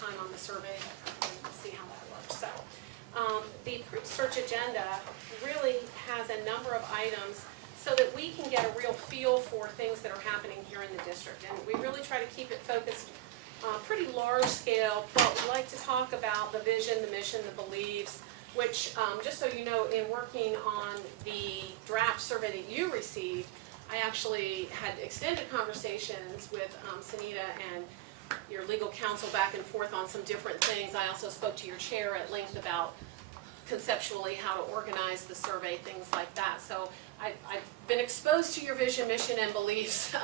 time on the survey and see how that works. So the pre-search agenda really has a number of items so that we can get a real feel for things that are happening here in the district. And we really try to keep it focused pretty large scale, but we like to talk about the vision, the mission, the beliefs, which, just so you know, in working on the draft survey that you received, I actually had extended conversations with Sunita and your legal counsel back and forth on some different things. I also spoke to your chair at length about conceptually how to organize the survey, things like that. So I've been exposed to your vision, mission, and beliefs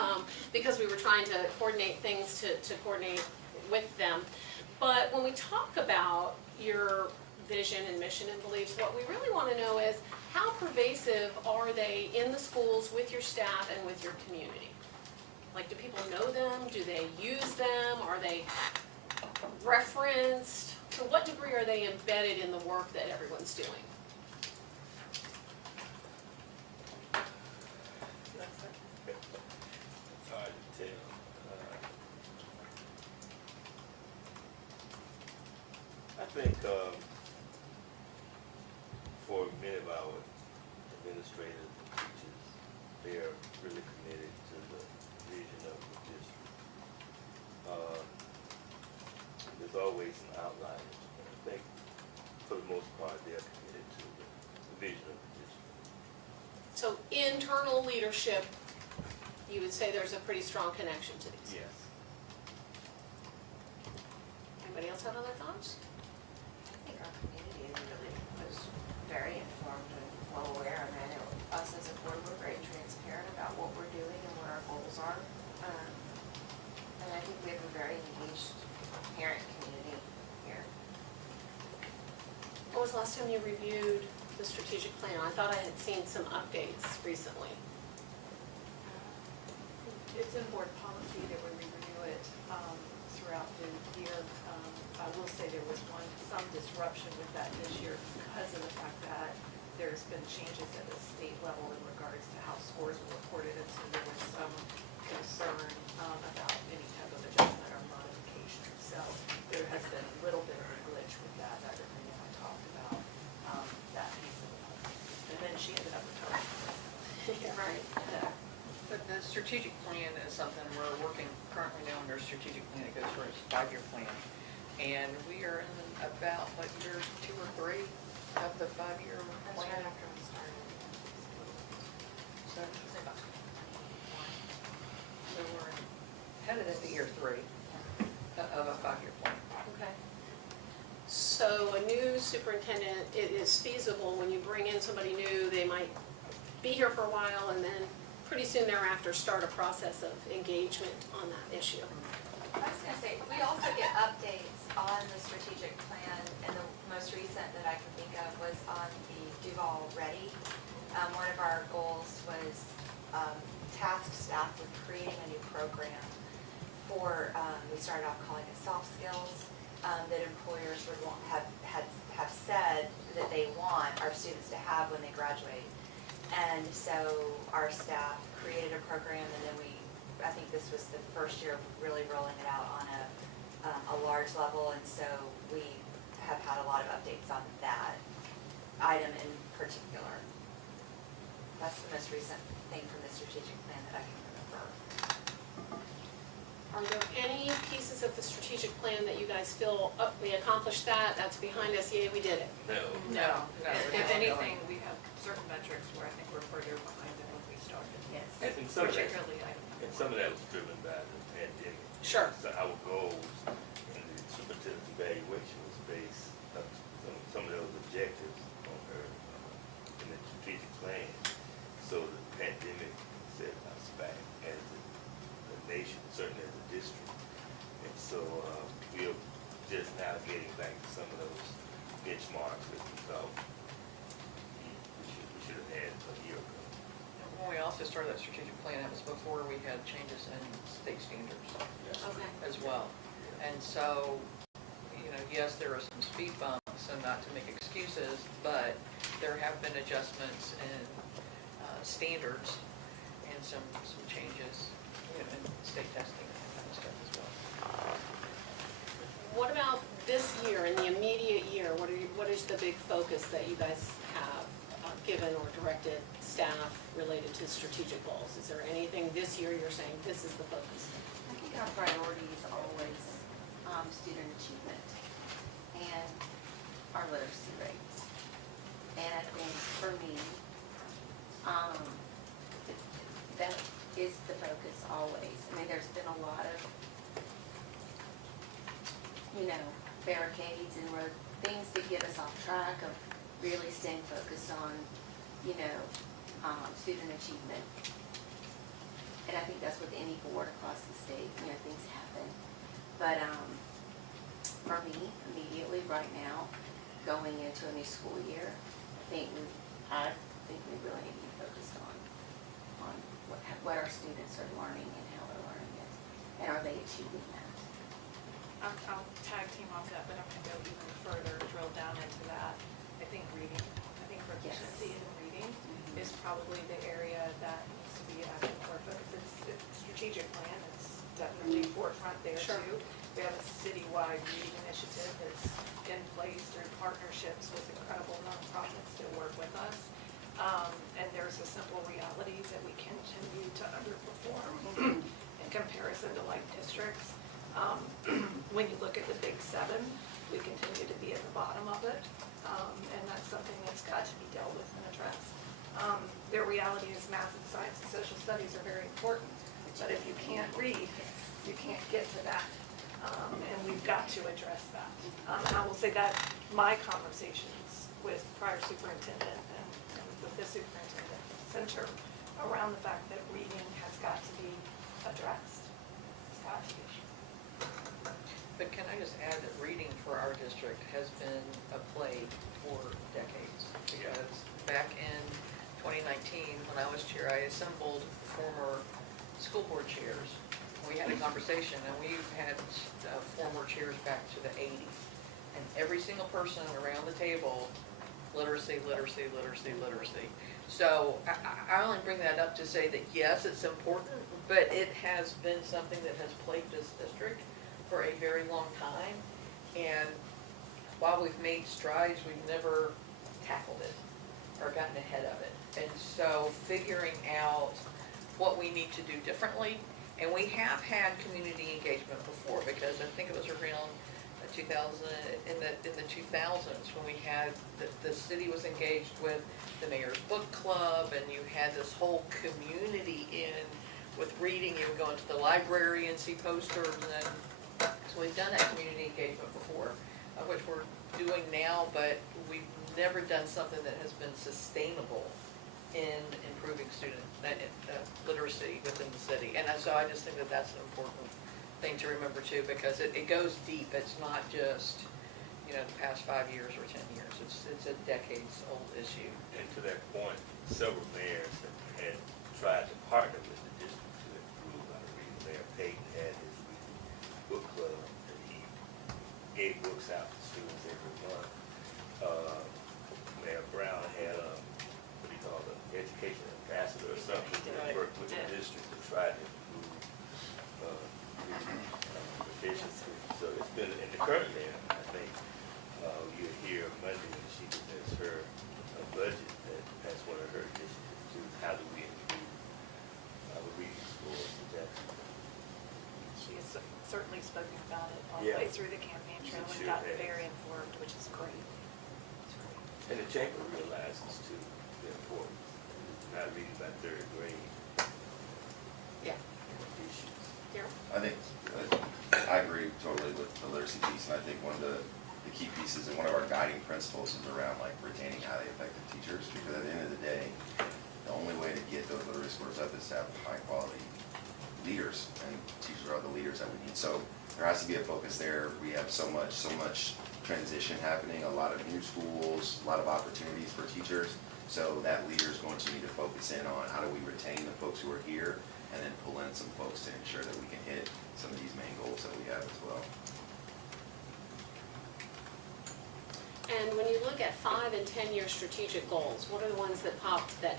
because we were trying to coordinate things to coordinate with them. But when we talk about your vision and mission and beliefs, what we really want to know is how pervasive are they in the schools with your staff and with your community? Like, do people know them? Do they use them? Are they referenced? To what degree are they embedded in the work that everyone's doing? It's hard to tell. I think for many of our administrators and teachers, they are really committed to the vision of the district. There's always an outlier. I think for the most part, they are committed to the vision of the district. So internal leadership, you would say there's a pretty strong connection to these? Yes. Anybody else have other thoughts? I think our community really was very informed and well aware. I mean, us as a board, we're very transparent about what we're doing and what our goals are. And I think we have a very engaged parent community here. When was the last time you reviewed the strategic plan? I thought I had seen some updates recently. It's in board policy that we review it throughout the year. I will say there was some disruption with that this year because of the fact that there's been changes at the state level in regards to how scores were reported, and so there was some concern about any type of adjustment or modification. So there has been a little bit of a glitch with that. That Renee and I talked about that piece of it. And then she ended up retiring. Right. Yeah. But the strategic plan is something we're working currently now under strategic plan. It goes for a 5-year plan. And we are in about, what, year 2 or 3 of the 5-year That's plan. right after we started. So It's about 21. so we're headed into year 3 of a 5-year plan. Okay. So a new superintendent, it is feasible when you bring in somebody new, they might be here for a while and then pretty soon thereafter start a process of engagement on that issue. I was going to say, we also get updates on the strategic plan, and the most recent that I can think of was on the Duval Ready. One of our goals was task staff with creating a new program for, we started off calling it soft skills, that employers would have said that they want our students to have when they graduate. And so our staff created a program, and then I think this was the first year of really rolling it out on a large level, and so we have had a lot of updates on that item in particular. That's the most recent thing from the strategic plan that I can remember. Are there any pieces of the strategic plan that you guys feel, oh, we accomplished that, that's behind us, yay, we did it? No. No. If anything, we have certain metrics where I think we're further behind than when we started. Yes. And some of that, Particularly, and some of that was driven by the pandemic. Sure. So our goals and the superintendent's evaluation was based on some of those objectives on her in the strategic plan. So the pandemic set us back as a nation, certainly as a district. And so we are just now getting back to some of those benchmarks that we thought we should have had a year ago. When we also started that strategic plan, that was before we had changes in state standards Okay. as well. And so, yes, there are some speed bumps, and not to make excuses, but there have been adjustments in standards and some changes in state testing and that kind of stuff as well. What about what is the big focus that you guys have given or directed staff related to strategic goals? Is there anything this year you're saying this is the focus? I think our priority is always student achievement and our literacy rates. And I think for me, that is the focus always. I mean, there's been a lot of, barricades and things that get us off track of really staying focused on, student achievement. And I think that's with any board across the state, things happen. But for me, immediately right now, going into a new school year, I think we really need to be focused on what our students are learning and how they're learning it, and are they achieving that? I'll tag team off that, but I'm gonna go even further, drill down into that. I think reading, proficiency in reading is probably the area that needs to be at the core focus. It's strategic plan, it's definitely forefront there Sure. too. We have a citywide reading initiative that's in place through partnerships with incredible nonprofits that work with us. And there's a simple reality that we continue to underperform in comparison to like districts. When you look at the big seven, we continue to be at the bottom of it. And that's something that's got to be dealt with and addressed. Their reality is math and science and social studies are very important, but if you can't read, you can't get to that. And we've got to address that. And I will say that my conversations with prior superintendent and with this superintendent center around the fact that reading has got to be addressed. It's got to be. But can I just add that reading for our district has been a plague for decades? Because back in 2019, when I was chair, I assembled former school board chairs. We had a conversation, and we've had former chairs back to the 80s. And every single person around the table, literacy, literacy, literacy, literacy. So I only bring that up to say that yes, it's important, but it has been something that has plagued this district for a very long time. And while we've made strides, we've never tackled it or gotten ahead of it. And so figuring out what we need to do differently. And we have had community engagement before, because I think it was around 2000, in the 2000s, when we had, the city was engaged with the mayor's book club, and you had this whole community in with reading. You would go into the library and see posters, and so we've done that community engagement before, which we're doing now, but we've never done something that has been sustainable in improving student literacy within the city. And so I just think that that's an important thing to remember too, because it goes deep. It's not just, the past 5 years or 10 years. It's a decades-old issue. And to that point, several mayors had tried to partner with the district to improve our reading. Mayor Payton had his reading book club that he gave books out to students every month. Mayor Brown had the education ambassador or something that worked with the district to try to improve efficiency. So it's been, in the current mayor, I think, you'll hear Monday when she presents her budget, that's one of her initiatives too. How do we improve our reading scores in Jacksonville? She has certainly spoken about it all the way through the campaign trail and Sure gotten has. very informed, which is great. It's great. And the chamber realizes too the importance of not reading by third grade Yeah. issues. Darryl? I think, I agree totally with the literacy piece, and I think one of the key pieces and one of our guiding principles is around like retaining highly effective teachers, because at the end of the day, the only way to get those literacy scores up is to have high quality leaders, and teachers are the leaders that we need. So there has to be a focus there. We have so much transition happening, a lot of new schools, a lot of opportunities for teachers. So that leader is going to need to focus in on how do we retain the folks who are here, and then pull in some folks to ensure that we can hit some of these main goals that we have as well. And when you look at 5 and 10-year strategic goals, what are the ones that that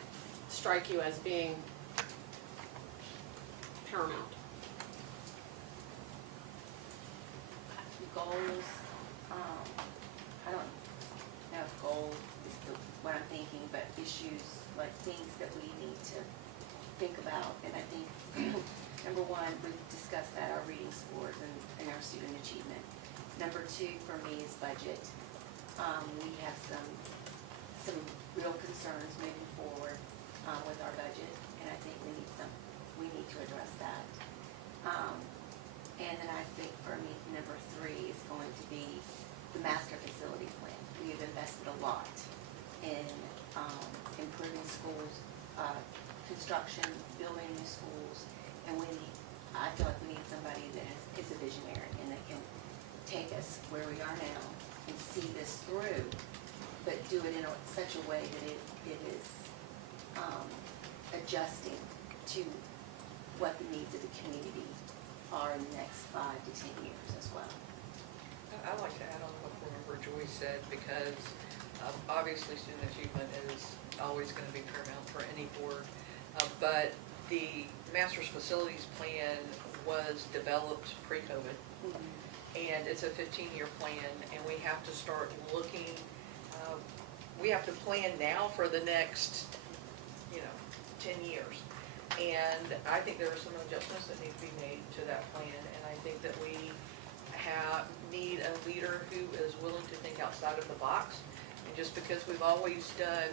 strike you as being paramount? Goals, goal is what I'm thinking, but issues, like things that we need to think about. And I think, number one, we've discussed that, our reading scores and our student achievement. Number two, for me, is budget. We have some real concerns moving forward with our budget, and I think we need to address that. And then I think for me, number three is going to be the master facility plan. We have invested a lot in improving schools, construction, building new schools, and I feel like we need somebody that is a visionary and that can take us where we are now and see this through, but do it in such a way that it is adjusting to what the needs of the community are in the next 5 to 10 years as well. I'd like to add on what Board Member Joyce said, because obviously student achievement is always going to be paramount for any board. But the master's facilities plan was developed pre-COVID, and it's a 15-year plan, and we have to start looking, we have to plan now for the next, 10 years. And I think there are some adjustments that need to be made to that plan, and I think that we need a leader who is willing to think outside of the box. And just because we've always done,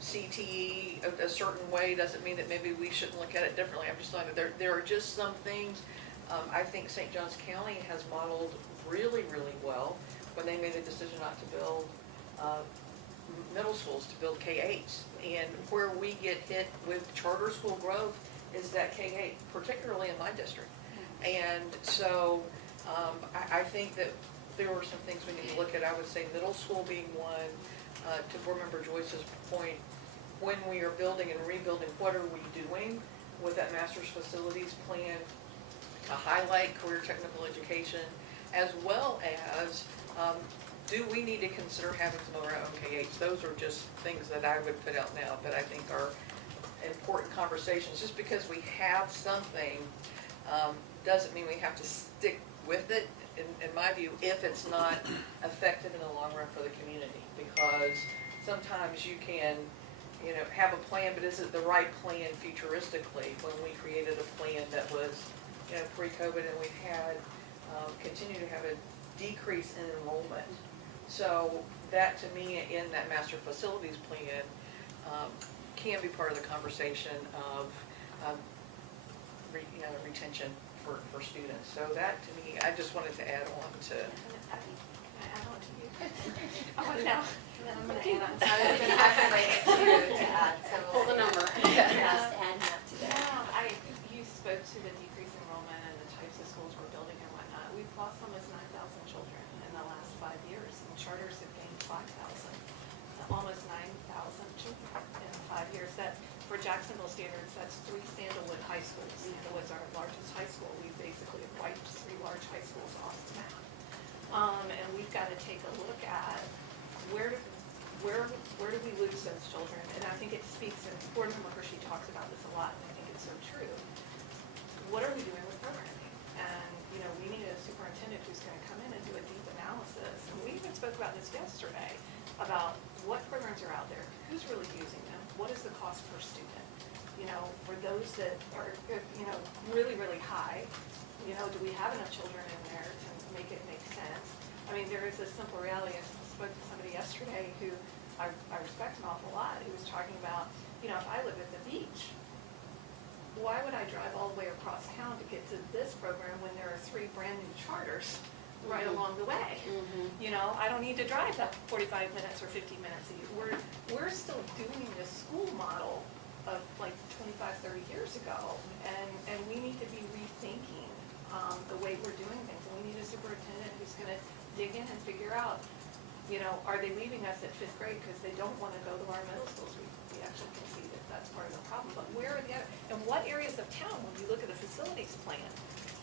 CTE a certain way doesn't mean that maybe we shouldn't look at it differently. I'm just saying that there are just some things, I think St. Johns County has modeled really, really well when they made a decision not to build middle schools, to build K-8s. And where we get hit with charter school growth is that K-8, particularly in my district. And so I think that there were some things we need to look at. I would say middle school being one. To Board Member Joyce's point, when we are building and rebuilding, what are we doing with that master's facilities plan to highlight career technical education, as well as do we need to consider having some of our own K-8s? Those are just things that I would put out now that I think are important conversations. Just because we have something doesn't mean we have to stick with it, in my view, if it's not effective in the long run for the community. Because sometimes you can, have a plan, but is it the right plan futuristically? When we created a plan that was, pre-COVID, and we've had, continue to have a decrease in enrollment. So that, to me, in that master facilities plan, can be part of the conversation of, retention for students. So that, to me, I just wanted to add on to. Can I add on to you? I want to know. And then I'm gonna add on, so I was gonna have to wait to add, so. Pull the number. Just add up to that. You spoke to the decrease in enrollment and the types of schools we're building and whatnot. We've lost almost 9,000 children in the last 5 years, and charters have gained 5,000. Almost 9,000 children in 5 years. That, for Jacksonville standards, that's 3 Sandalwood high schools. It was our largest high school. We basically have wiped 3 large high schools off the map. And we've got to take a look at where do we lose those children? And I think it speaks, and Board Member Hershey talks about this a lot, and I think it's so true. What are we doing with programming? And, we need a superintendent who's going to come in and do a deep analysis. And we even spoke about this yesterday, about what programs are out there, who's really using them, what is the cost per student? For those that are, really, really high, do we have enough children in there to make it make sense? I mean, there is a simple reality. I spoke to somebody yesterday who I respect an awful lot, who was talking about, if I live at the beach, why would I drive all the way across town to get to this program when there are 3 brand new charters right along the way? I don't need to drive that 45 minutes or 50 minutes a year. We're still doing this school model of like 25, 30 years ago, and we need to be rethinking the way we're doing things. And we need a superintendent who's going to dig in and figure out, are they leaving us at 5th grade because they don't want to go to our middle schools? We actually can see that that's part of the problem. But where are the other, and what areas of town, when you look at the facilities plan,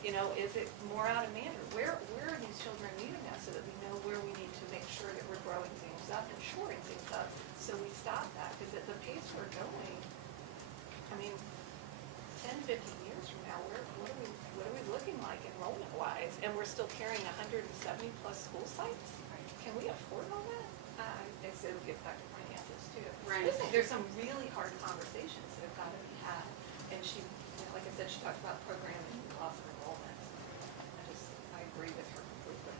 is it more out of Mandarin? Where are these children leaving us so that we know where we need to make sure that we're growing things up and shoring things up so we stop that? Because at the pace we're going, 10, 15 years from now, what are we looking like enrollment-wise? And we're still carrying 170 plus school sites? can we afford all that? It'll get back to finances too. Right. There's some really hard conversations that have got to be had, and she, you know, like I said, she talked about programming, loss of enrollment. I agree with her completely.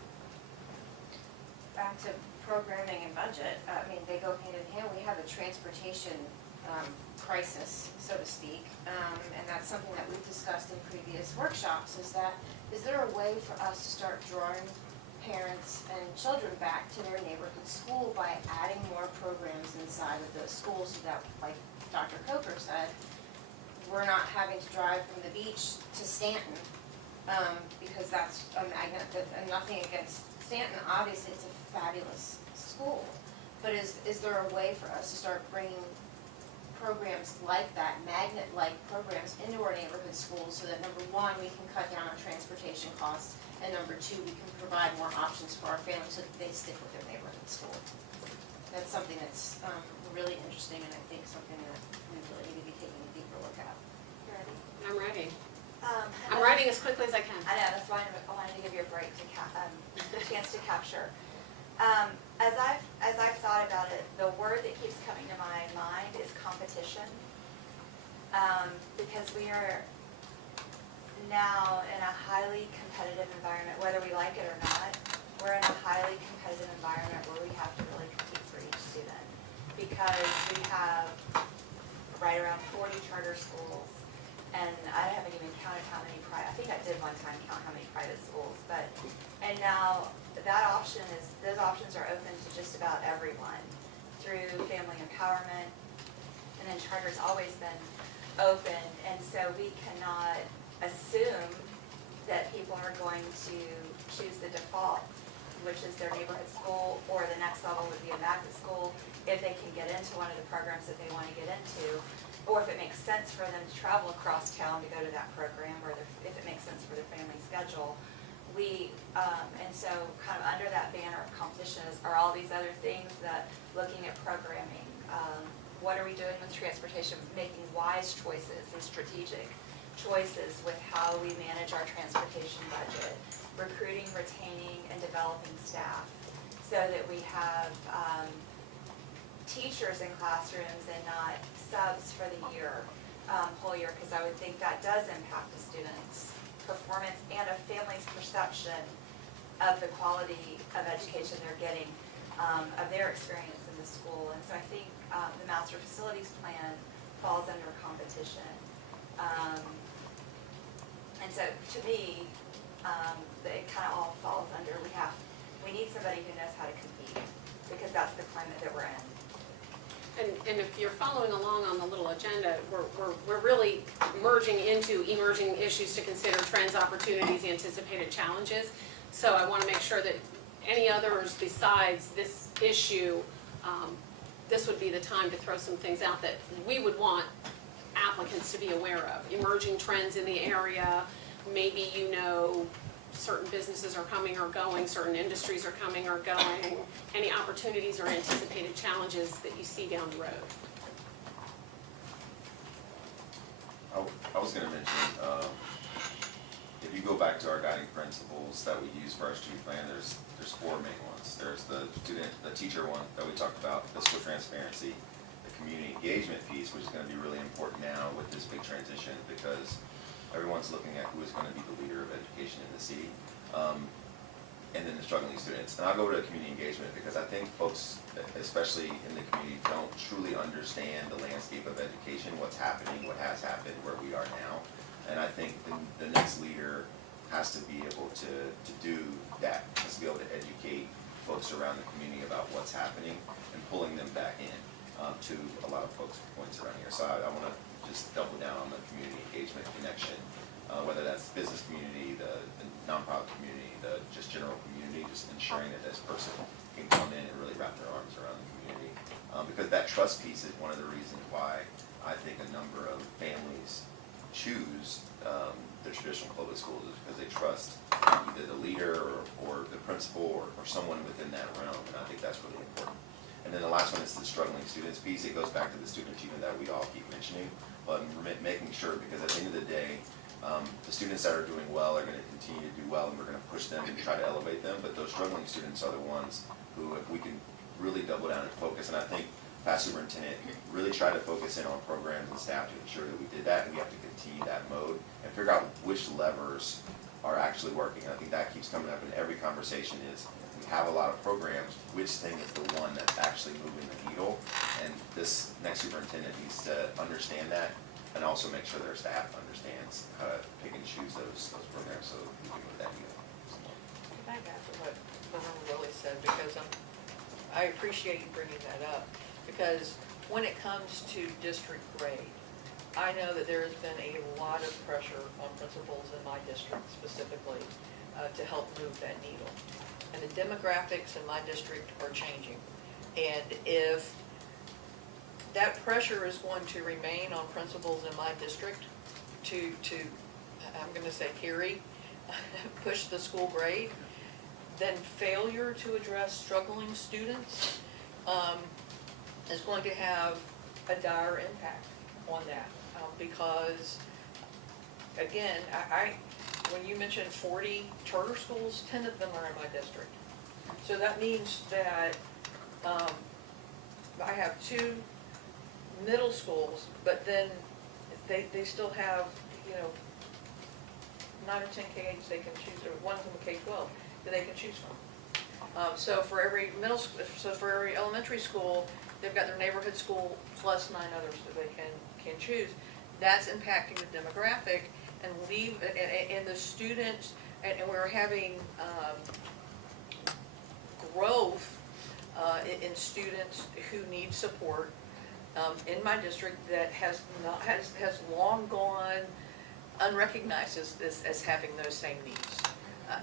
Back to programming and budget, I mean, they go hand in hand. We have a transportation crisis, so to speak, and that's something that we've discussed in previous workshops, is there a way for us to start drawing parents and children back to their neighborhood school by adding more programs inside of those schools, so that, like Dr. Coker said, we're not having to drive from the beach to Stanton, because that's a magnet, and nothing against Stanton, obviously it's a fabulous school, but is there a way for us to start bringing programs like that, magnet-like programs into our neighborhood schools, so that number one, we can cut down our transportation costs, and number two, we can provide more options for our families so that they stick with their neighborhood school. That's something that's really interesting, and I think something that we really need to be taking a deeper look at. You ready? I'm ready. Um, I'm writing as quickly as I can. I know, that's why I wanted to give you a break to chance to capture. As I've thought about it, the word that keeps coming to my mind is competition. Because we are now in a highly competitive environment, whether we like it or not. We're in a highly competitive environment where we have to really compete for each student. Because we have right around 40 charter schools, and I haven't even counted how many private, I think I did one time count how many private schools, and now those options are open to just about everyone through family empowerment, and then charter's always been open, and so we cannot assume that people are going to choose the default, which is their neighborhood school, or the next level would be a magnet school, if they can get into one of the programs that they want to get into, or if it makes sense for them to travel across town to go to that program, or if it makes sense for their family schedule. And so kind of under that banner of competition are all these other things that, looking at programming, what are we doing with transportation, making wise choices and strategic choices with how we manage our transportation budget, recruiting, retaining, and developing staff, so that we have teachers in classrooms and not subs for the year, whole year, because I would think that does impact the students' performance and a family's perception of the quality of education they're getting, of their experience in the school. And so I think the master facilities plan falls under competition. And so to me, it kind of all falls under, we need somebody who knows how to compete, because that's the climate that we're in. And if you're following along on the little agenda, we're really merging into emerging issues to consider, trends, opportunities, anticipated challenges. So I want to make sure that any others besides this issue, this would be the time to throw some things out that we would want applicants to be aware of. Emerging trends in the area, maybe you know certain businesses are coming or going, certain industries are coming or going, any opportunities or anticipated challenges that you see down the road. I was gonna mention, if you go back to our guiding principles that we use for our strategic plan, there's four main ones. There's the teacher one that we talked about, fiscal transparency, the community engagement piece, which is gonna be really important now with this big transition, because everyone's looking at who is gonna be the leader of education in the city, and then the struggling students. And I'll go to community engagement because I think folks, especially in the community, don't truly understand the landscape of education, what's happening, what has happened, where we are now. And I think the next leader has to be able to do that, has to be able to educate folks around the community about what's happening and pulling them back in to a lot of folks' points around here. So I want to just double down on the community engagement connection, whether that's the business community, the nonprofit community, the just general community, just ensuring that this person can come in and really wrap their arms around the community. Because that trust piece is one of the reasons why I think a number of families choose the traditional public schools, is because they trust either the leader or the principal or someone within that realm, and I think that's really important. And then the last one is the struggling students piece. It goes back to the student achievement that we all keep mentioning, but making sure, because at the end of the day, The students that are doing well are gonna continue to do well, and we're gonna push them and try to elevate them, but those struggling students are the ones who, if we can really double down and focus, and I think past superintendent really tried to focus in on programs and staff to ensure that we did that, and we have to continue that mode and figure out which levers are actually working. And I think that keeps coming up in every conversation is, we have a lot of programs, which thing is the one that's actually moving the needle? And this next superintendent needs to understand that, and also make sure their staff understands how to pick and choose those programs so we can move that needle. Can I add to what Willie said, because I appreciate you bringing that up, because when it comes to district grade, I know that there has been a lot of pressure on principals in my district specifically to help move that needle. And the demographics in my district are changing. And if that pressure is going to remain on principals in my district to I'm gonna say push the school grade, then failure to address struggling students is going to have a dire impact on that. Because, again, when you mentioned 40 charter schools, 10 of them are in my district. So that means that I have 2 middle schools, but then they still have, 9 or 10 K-8s they can choose, or one of them a K-12 that they can choose from. So for every for every elementary school, they've got their neighborhood school plus 9 others that they can choose. That's impacting the demographic and the students, and we're having growth in students who need support in my district that has long gone unrecognized as having those same needs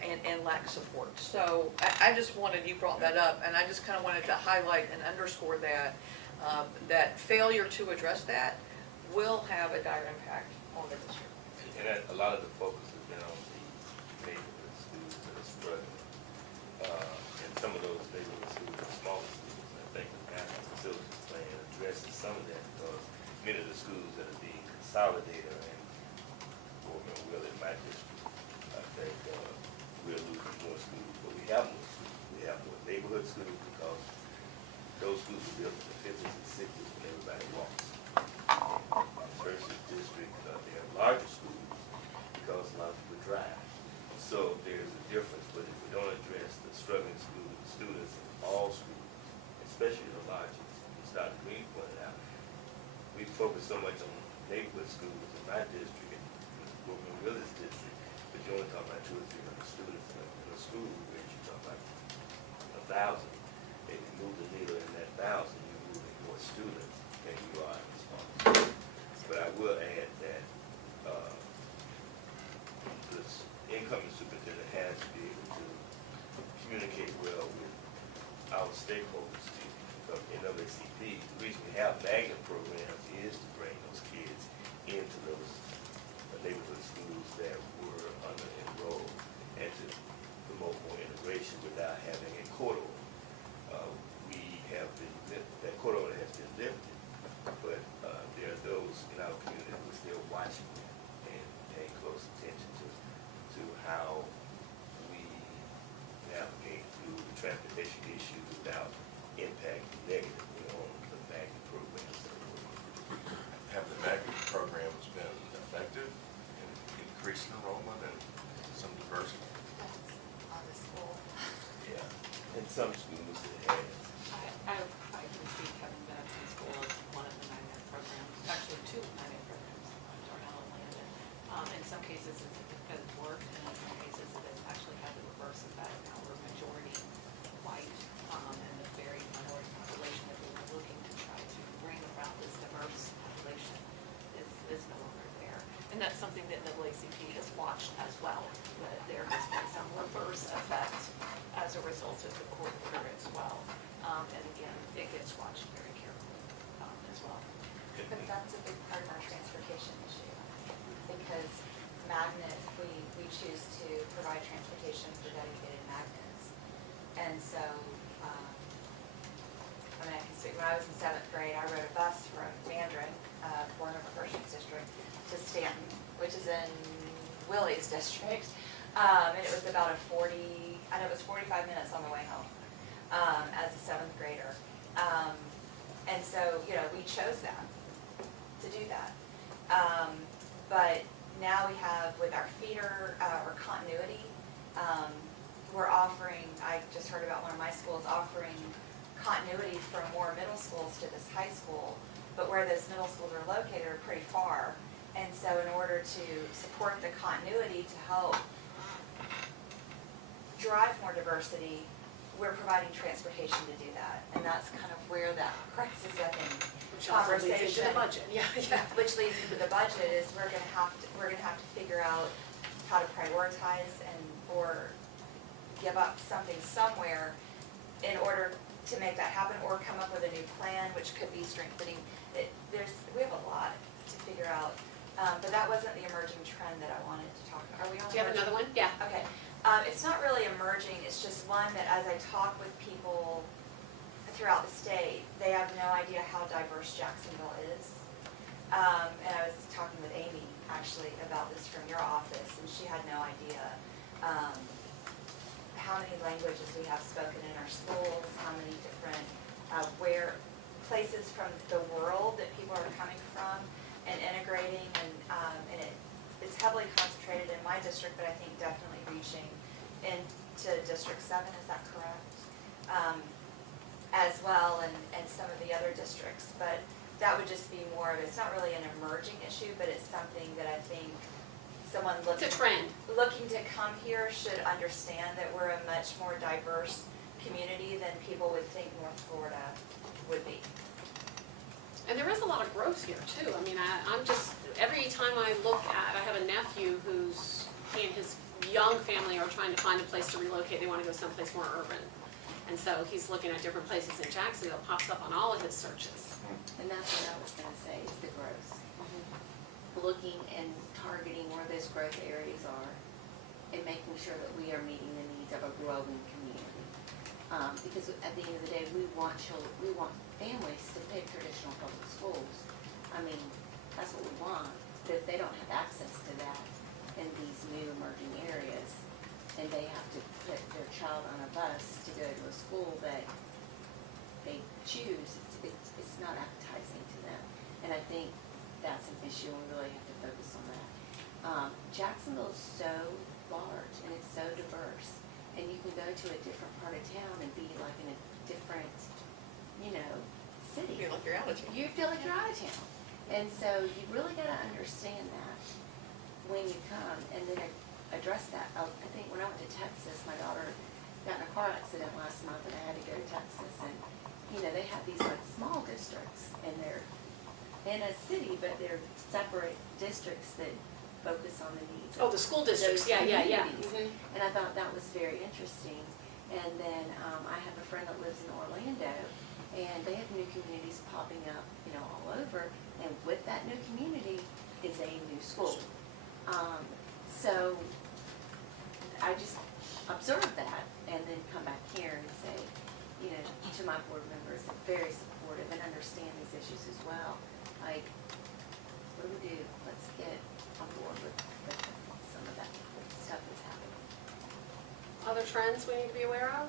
and lack support. So I just wanted, you brought that up, and I just kind of wanted to highlight and underscore that failure to address that will have a dire impact on the district. And a lot of the focus has been on the neighborhood schools that are struggling. And some of those neighborhood schools are smaller schools. I think the national facilities plan addresses some of that, because many of the schools that are being consolidated and well in my district, I think we're losing more schools, but we have more schools. We have more neighborhood schools because those schools were built in the 50s and 60s when everybody walks. Versus district, they have larger schools because a lot of people drive. So there's a difference, but if we don't address the struggling students in all schools, especially the largest, as Dr. Green pointed out, we focus so much on neighborhood schools in my district and William Willis district, but you only talk about 200 or 300 students in a school, where you talk about 1,000. If you move the needle in that 1,000, you're moving more students than you are in small schools. But I will add that this incoming superintendent has to be able to communicate well with our stakeholders too. In WCP, the reason we have magnet programs is to bring those kids into those neighborhood schools that were under-enrolled and to promote more integration without having a quota. That quota has been lifted, but there are those in our community who are still watching and paying close attention to how we navigate through the transportation issue without impacting negatively on the magnet programs. Have the magnet programs been effective in increasing enrollment and some diversity? That's on the school. Yeah, in some schools it has. I can speak, having been at the school, as one of the magnet programs, actually 2 magnet programs, are now landed. In some cases, it's worked, and in some cases, it has actually had the reverse effect. Now we're majority white, and the very minority population that we were looking to try to bring about this diverse population is no longer there. And that's something that NAACP has watched as well, that there has been some reverse effect as a result of the court order as well. And again, it gets watched very carefully as well. But that's a big part of our transportation issue, because magnet, we choose to provide transportation for dedicated magnets. And so, I can speak, when I was in 7th grade, I rode a bus from Mandarin, Warren River District, to Stanton, which is in Willie's district. And it was about I know it was 45 minutes on the way home, as a seventh grader. And so, you know, we chose that, to do that. But now we have, with our feeder, or continuity, we're offering, I just heard about one of my schools offering continuity from more middle schools to this high school, but where those middle schools are located are pretty far. And so in order to support the continuity to help drive more diversity, we're providing transportation to do that. And that's kind of where that crisis up in Which also leads into conversation. the budget, yeah. Which leads into the budget is we're gonna have to figure out how to prioritize or give up something somewhere in order to make that happen, or come up with a new plan, which could be strengthening. We have a lot to figure out, but that wasn't the emerging trend that I wanted to talk about. Are we on? Do you have emerging? another one? Yeah. Okay, it's not really emerging, it's just one that as I talk with people throughout the state, they have no idea how diverse Jacksonville is. And I was talking with Amy, actually, about this from your office, and she had no idea how many languages we have spoken in our schools, how many different, places from the world that people are coming from and integrating, and it's heavily concentrated in my district, but I think definitely reaching into District 7, is that correct? As well, and some of the other districts, but that would just be more of, it's not really an emerging issue, but it's something that I think someone It's a trend. looking to come here should understand that we're a much more diverse community than people would think North Florida would be. And there is a lot of growth here too. I mean, I'm just, every time I look at, I have a nephew he and his young family are trying to find a place to relocate. They want to go someplace more urban. And so he's looking at different places in Jacksonville, pops up on all of his searches. And that's what I was gonna say, is the growth. Looking and targeting where those growth areas are and making sure that we are meeting the needs of a growing community. Because at the end of the day, we want families to pick traditional public schools. I mean, that's what we want. But if they don't have access to that in these new emerging areas, and they have to put their child on a bus to go to a school that they choose, it's not appetizing to them. And I think that's an issue, and we really have to focus on that. Jacksonville is so large and it's so diverse, and you can go to a different part of town and be like in a different, city. You feel like you're out of town. You feel like you're out of town. And so you really gotta understand that when you come, and then address that. I think when I went to Texas, my daughter got in a car accident last month, and I had to go to Texas, and, they have these like small districts, and they're in a city, but they're separate districts that focus on the needs Oh, of the school districts, those yeah. communities. Mhm. And I thought that was very interesting. And then I have a friend that lives in Orlando, and they have new communities popping up, all over. And with that new community is a new school. So I just observed that, and then come back here and say, to my board members, very supportive and understand these issues as well. Like, what do we do? Let's get on board with some of that stuff that's happening. Other trends we need to be aware of?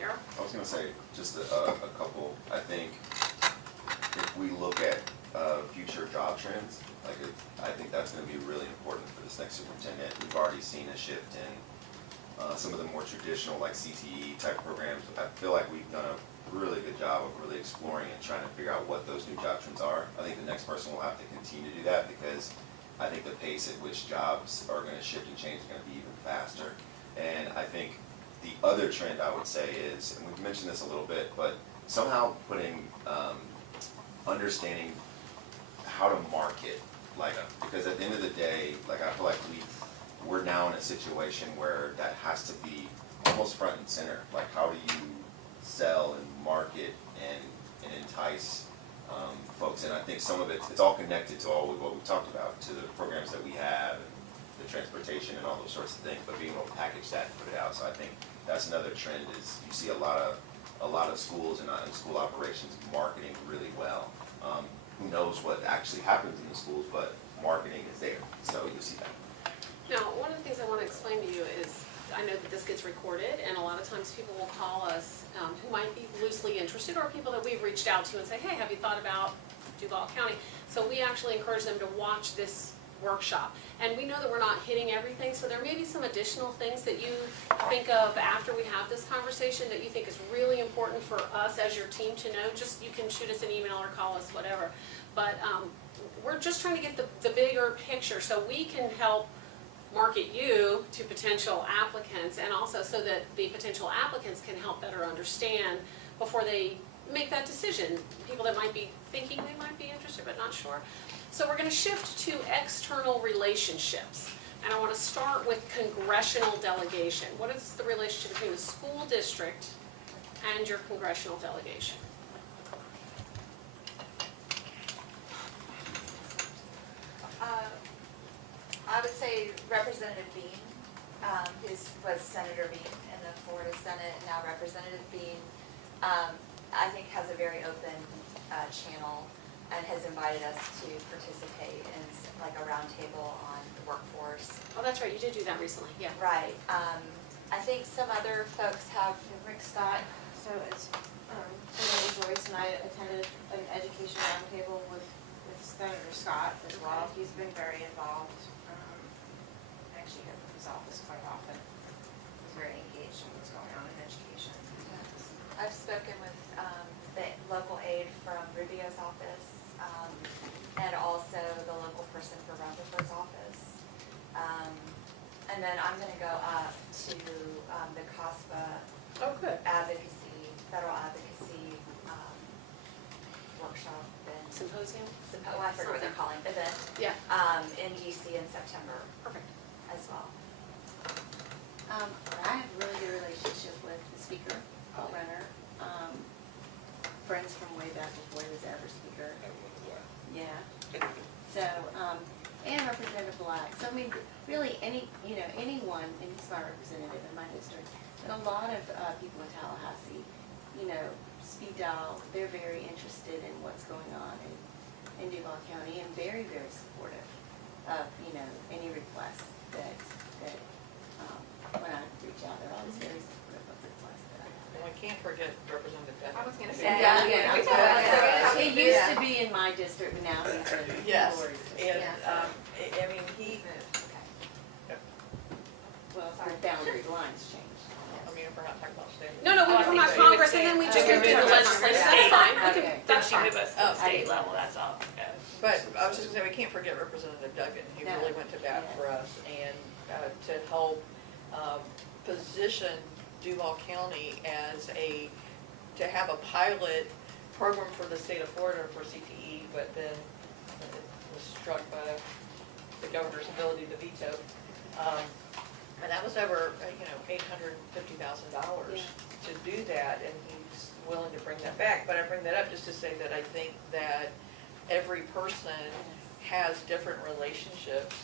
Daryl? I was gonna say, just a couple. I think if we look at future job trends, I think that's gonna be really important for this next superintendent. We've already seen a shift in some of the more traditional, like CTE type programs. I feel like we've done a really good job of really exploring and trying to figure out what those new job trends are. I think the next person will have to continue to do that, because I think the pace at which jobs are gonna shift and change is gonna be even faster. And I think the other trend I would say is, and we've mentioned this a little bit, but somehow putting, understanding how to market, because at the end of the day, I feel like we're now in a situation where that has to be almost front and center. How do you sell and market and entice folks? And I think some of it's all connected to all of what we've talked about, to the programs that we have, and the transportation and all those sorts of things, but being able to package that and put it out. So I think that's another trend, is you see a lot of schools and school operations marketing really well. Who knows what actually happens in the schools, but marketing is there, so you'll see that. Now, one of the things I want to explain to you is, I know that this gets recorded, and a lot of times people will call us who might be loosely interested, or people that we've reached out to and say, hey, have you thought about Duval County? So we actually encourage them to watch this workshop. And we know that we're not hitting everything, so there may be some additional things that you think of after we have this conversation that you think is really important for us as your team to know. Just, you can shoot us an email or call us, whatever. But we're just trying to get the bigger picture so we can help market you to potential applicants, and also so that the potential applicants can help better understand before they make that decision. People that might be thinking they might be interested but not sure. So we're going to shift to external relationships. And I want to start with congressional delegation. What is the relationship between the school district and your congressional delegation? I would say Representative Bean, who was Senator Bean in the Florida Senate, now Representative Bean, I think has a very open channel and has invited us to participate in like a roundtable on the workforce. Oh, that's right, you did do that recently, yeah. Right. I think some other folks have, Rick Scott, so it's, Senator Joyce and I attended an education roundtable with Senator Scott as well. He's been very involved. Actually, here from his office quite often. He's very engaged in what's going on in education. I've spoken with the local aide from Rubio's office, and also the local person for Rutherford's office. And then I'm gonna go up to the COSPA Oh, good. advocacy, federal advocacy workshop and Symposium? I forget what they're calling, event, Yeah, in DC in September perfect. as well. I have a really good relationship with the speaker, Paul Renner. Friends from way back before he was ever speaker. Yeah. So, and Representative Black. So, I mean, really anyone, and he's my representative in my district, but a lot of people in Tallahassee, speed dial, they're very interested in what's going on in Duval County and very, very supportive of, any requests that when I reach out, they're always very supportive of requests that I have. Well, I can't forget Representative Beck. I was gonna say. Yeah, Yeah. yeah. He used to be in my district, but now he's in Yes, Lori's. and, Yeah. I mean, he, Well, the boundary lines changed. I mean, if we're not talking about standards. No, we talk about Congress and then we just Okay. move to the legislature, that's fine. We Okay. can- That's fine. us Oh, to the state level, that's all. But I was just gonna say, we can't forget Representative Duggan, he No. really went to bat for us, and to help position Duval County as to have a pilot program for the state of Florida for CTE, but then it was struck by the governor's ability to veto. And that was over, $850,000 to do that, and he's willing to bring that back. But I bring that up just to say that I think that every person has different relationships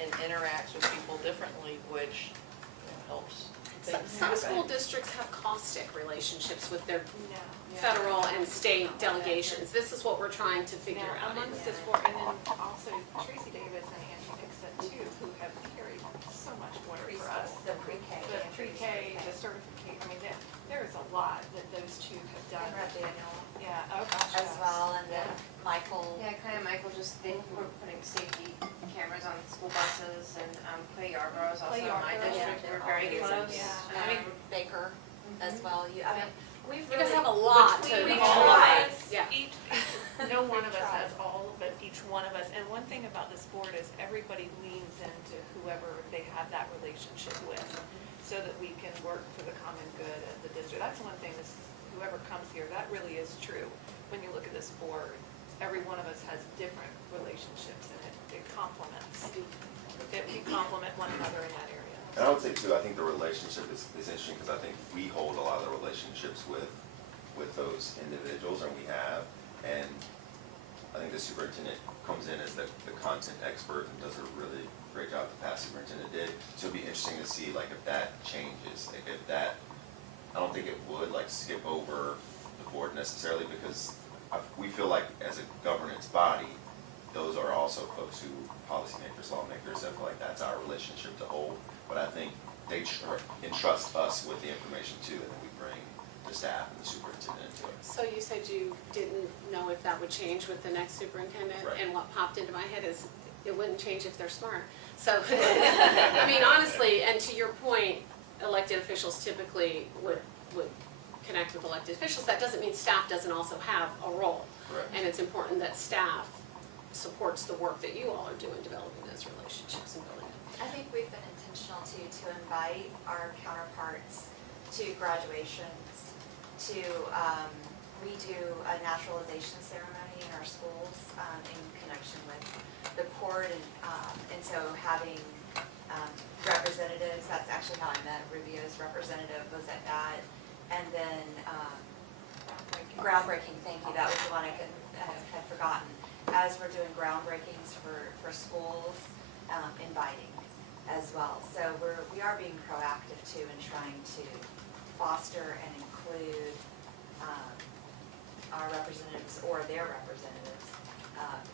and interacts with people differently, which helps things Some happen. school districts have caustic relationships with their No. federal and state delegations. This is what we're trying to figure Now, out. amongst this board, and then also Tracy Davis and Angie Dixon too, who have carried so much water for us. The pre-K. The pre-K, the certification, I mean, there is a lot that those two have done. And Rep Daniel Yeah, oh gosh, as yes. well, and then Michael. Yeah, kind of Michael just think we're putting safety cameras on school buses and Clay Yarborough is also in my Yarborough, district, yeah, we're very they're close. always- Yeah. I mean, Baker as well, we've You guys really. have a lot which to. we all try. of us, Yeah. No one of us has all, but each one of us, and one thing about this board is everybody leans into whoever they have that relationship with, so that we can work for the common good of the district. That's one thing, is whoever comes here, that really is true. When you look at this board, every one of us has different relationships, and it complements. We complement one another in that area. And I would say too, I think the relationship is interesting because I think we hold a lot of the relationships with those individuals, and we have. And I think the superintendent comes in as the content expert and does a really great job, the past superintendent did. So it'd be interesting to see like if that changes, like if that, I don't think it would like skip over the board necessarily because we feel like as a governance body, those are also folks who policymakers, lawmakers, I feel like that's our relationship to hold. But I think they entrust us with the information too, and then we bring the staff and the superintendent into it. So you said you didn't know if that would change with the next superintendent? Right. And what popped into my head is, it wouldn't change if they're smart. So, I mean, honestly, and to your point, elected officials typically would connect with elected officials. That doesn't mean staff doesn't also have a role. Correct. And it's important that staff supports the work that you all are doing, developing those relationships and building it. I think we've been intentional to invite our counterparts to graduations, to, we do a naturalization ceremony in our schools, in connection with the port, and so having, representatives, that's actually how I met Rubio's representative, was at that. And then, groundbreaking, thank you, that was the one I had forgotten. As we're doing groundbreakings for schools, inviting as well. So we are being proactive too in trying to foster and include, our representatives or their representatives,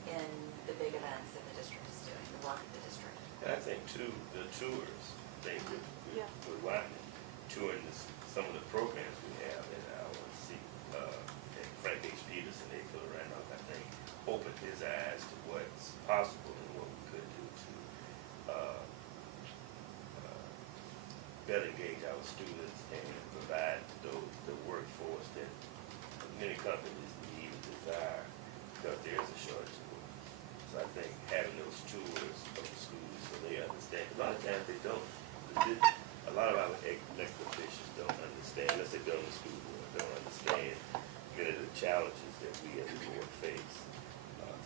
in the big events that the district is doing, the work of the district. And I think too, the tours, they with Wyman, touring some of the programs we have, and I want to see, and Frank H. Peterson, they feel Randolph, I think, opened his eyes to what's possible and what we could do to, better engage our students and provide the workforce that many companies need and desire, because there is a shortage of work. So I think having those tours of the schools so they understand, a lot of times they don't. A lot of our elected officials don't understand, unless they've been on the school board, don't understand many of the challenges that we as a board face.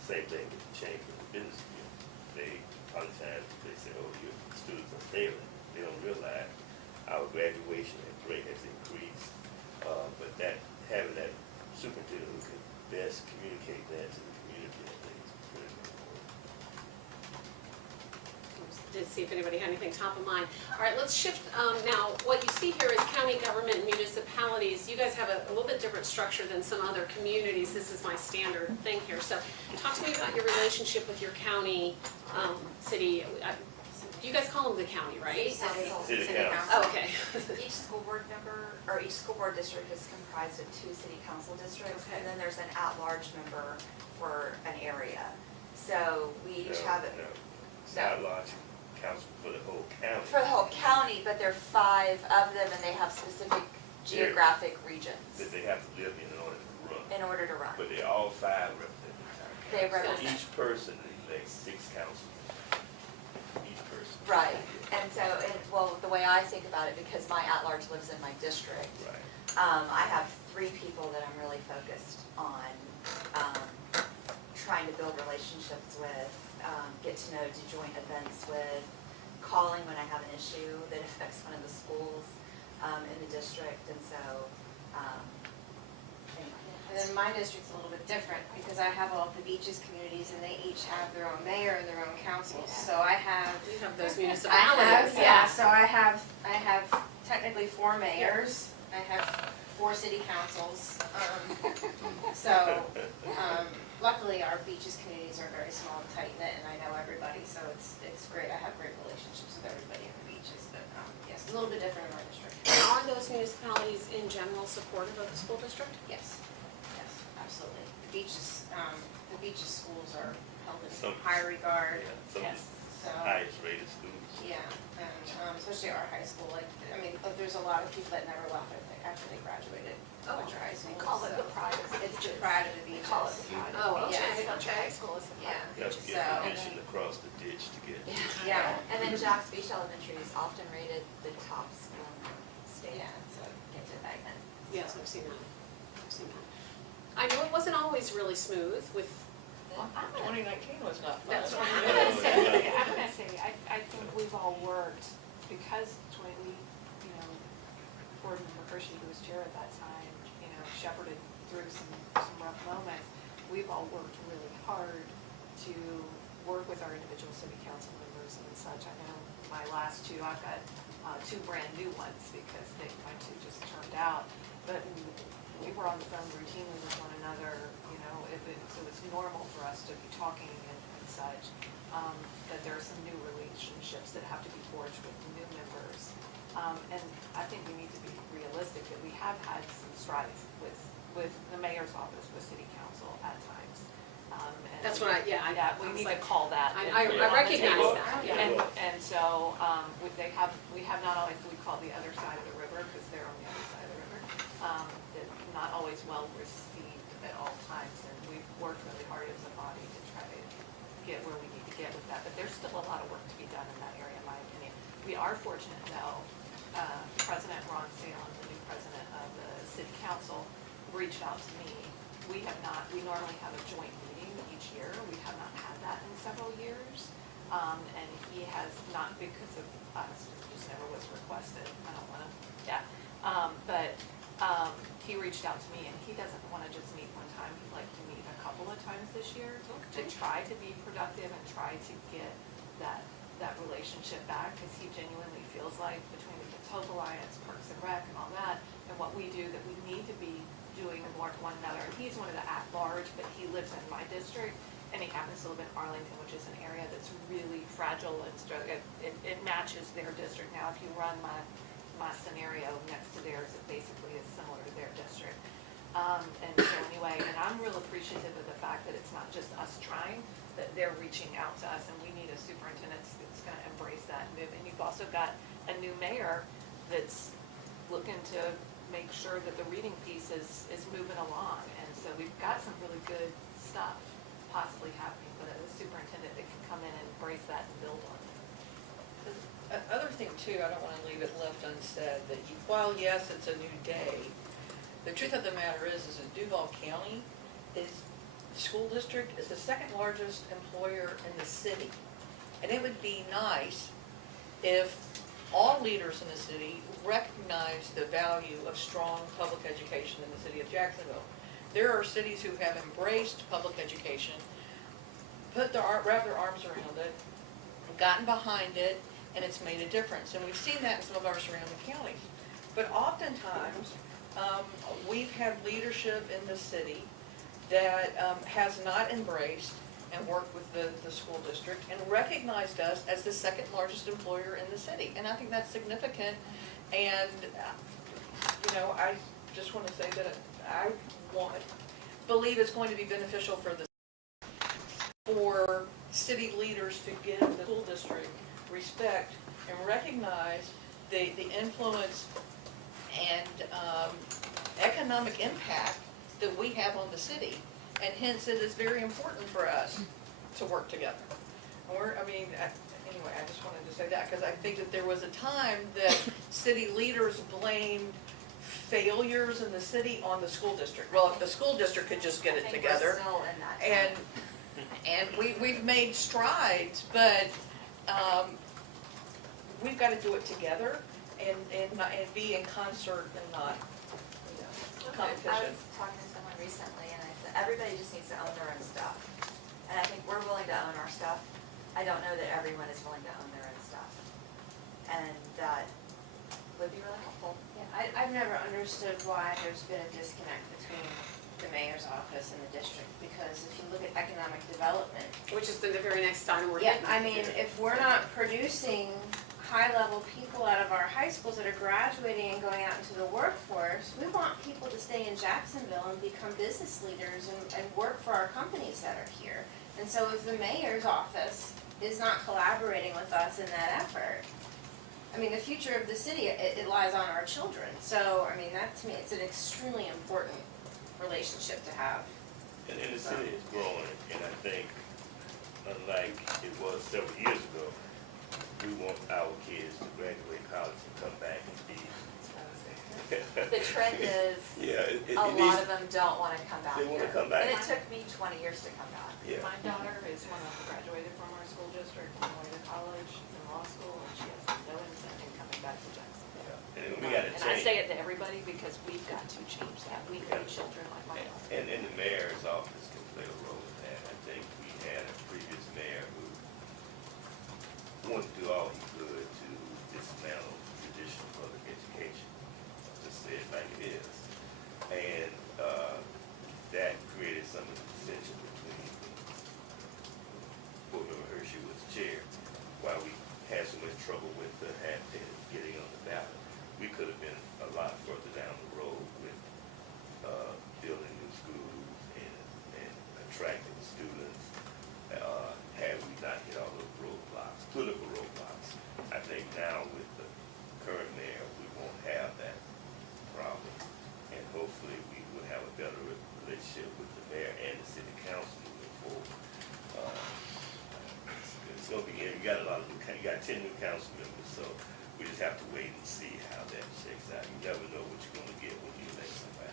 Same thing with the chamber of the business community. They, a lot of times, they say, oh, your students are failing. They don't realize our graduation rate has increased, but that, having that superintendent who can best communicate that to the community, I think is critical. Did see if anybody had anything top of mind. All right, let's shift now. What you see here is county government and municipalities. You guys have a little bit different structure than some other communities. This is my standard thing here. So talk to me about your relationship with your county, city. You guys call them the county, right? City council. Oh, okay. Each school board member, or each school board district is comprised of 2 city council districts, Okay. and then there's an at-large member for an area. So we each have it. No, it's not large council for the whole county. For the whole county, but there are 5 of them, and they have specific geographic regions That they have to live in order to run. in order to run. But they all 5 represent the entire county. They So represent. each person elects 6 councilors. Each person. Right, and so, well, the way I think about it, because my at-large lives in my district, Right. I have 3 people that I'm really focused on, trying to build relationships with, get to know, do joint events with, calling when I have an issue that affects one of the schools, in the district, and so, anyway. And then my district's a little bit different, because I have all the beaches communities, and they each have their own mayor and their own councils, so I have. You have those I municipalities, have, yeah, so I have technically 4 mayors, I have 4 city councils, luckily our beaches communities are very small and tight-knit, and I know everybody, so it's great, I have great relationships with everybody in the beaches, but, yes, a little bit different in my district. Are those municipalities in general supportive of the school district? Yes, absolutely. The beaches schools are held in Some- high regard. Yeah, some of Yes. the So, highest rated schools. yeah, and especially our high school, there's a lot of people that never left after they graduated Butcher High School. Call it the so pride of the It's the beaches. pride of the beaches. Call it the pride of the Oh, beaches. okay, Butcher okay. High School is the pride of the You have to beaches. get So- permission to cross the ditch to get. Yeah. And then Jack's Beach Elementary is often rated the top school in the state. Yeah, so get to that then. Yes, I've seen that. I know it wasn't always really smooth with, 2019 was not fun. That's right. I'm gonna say, I think we've all worked, because Gordon McCurshey, who was chair at that time, shepherded through some rough moments. We've all worked really hard to work with our individual city council members and such. I know my last 2, I've got 2 brand new ones, because my 2 just turned out. But we were on the phone routinely with one another, it was normal for us to be talking and such. that there are some new relationships that have to be forged with new members. And I think we need to be realistic that we have had some strife with the mayor's office, with city council at times. And That's what I we was need like- to call that. I and put it on the recognize table. that, yeah. And so, we have not always, we call the other side of the river, because they're on the other side of the river, that not always well received at all times, and we've worked really hard as a body to try to get where we need to get with that, but there's still a lot of work to be done in that area, in my opinion. We are fortunate, though, President Ron Salem, the new president of the city council, reached out to me. We normally have a joint meeting each year, we have not had that in several years, and he has not, because of us, it just never was requested, I don't wanna, he reached out to me, and he doesn't wanna just meet one time, he'd like to meet a couple of times this year to try to be productive and try to get that relationship back, because he genuinely feels like between the Kids Hope Alliance, Parks and Rec, and all that, and what we do, that we need to be doing more to one another. And he's one of the at-large, but he lives in my district, and he happens to live in Arlington, which is an area that's really fragile and it matches their district. Now, if you run my scenario next to theirs, it basically is similar to their district. And so anyway, and I'm real appreciative of the fact that it's not just us trying, that they're reaching out to us, and we need a superintendent that's gonna embrace that move. And you've also got a new mayor that's looking to make sure that the reading piece is moving along. And so we've got some really good stuff possibly happening, but a superintendent that can come in and embrace that and build on it. Other thing too, I don't wanna leave it left unsaid, that while yes, it's a new day, the truth of the matter is that Duval County school district is the second largest employer in the city. And it would be nice if all leaders in the city recognize the value of strong public education in the city of Jacksonville. There are cities who have embraced public education, wrapped their arms around it, gotten behind it, and it's made a difference. And we've seen that in some of our surrounding counties. But oftentimes, we've had leadership in the city that has not embraced and worked with the school district and recognized us as the second largest employer in the city. And I think that's significant. And, I just want to say that I believe it's going to be beneficial for city leaders to give the school district respect and recognize the influence and economic impact that we have on the city. And hence, it is very important for us to work together. Anyway, I just wanted to say that, because I think that there was a time that city leaders blamed failures in the city on the school district. Well, if the school district could just get it together. I think we're still in that. And we've made strides, but we've got to do it together and be in concert and not I competition. was talking to someone recently, and I said, everybody just needs to own their own stuff. And I think we're willing to own our stuff. I don't know that everyone is willing to own their own stuff. And that would be really helpful. Yeah, I've never understood why there's been a disconnect between the mayor's office and the district, because if you look at economic development, Which is the very next item we're yeah, hitting. I mean, if we're not producing high-level people out of our high schools that are graduating and going out into the workforce, we want people to stay in Jacksonville and become business leaders and work for our companies that are here. And so if the mayor's office is not collaborating with us in that effort, I mean, the future of the city, it lies on our children. So, I mean, that to me, it's an extremely important relationship to have. And the city is growing, and I think, unlike it was several years ago, we want our kids to graduate college and come back and be. The trend is, Yeah, a lot of them don't want to come back They here. wanna come back. And it took me 20 years to come back. Yeah. My daughter is one of them, graduated from our school district, and going to college and law school, and she has no incentive in coming back to Jacksonville. Yeah. And we gotta And I change. say it to everybody because we've got to change that. We need children like my daughter. And the mayor's office can play a role in that. I think we had a previous mayor who wanted to do all he could to dismantle traditional public education. Just say it like it is. And, that created some of the dissension between board member Hershey could have been a lot further down the road with, building new schools and attracting students, had we not hit all those roadblocks, political roadblocks. I think now with the current mayor, we won't have that problem. And hopefully we will have a better relationship with the mayor and the city council moving forward. It's gonna be, you got a lot of, you got 10 new council members, so we just have to wait and see how that shakes out. You never know what you're gonna get when you elect somebody.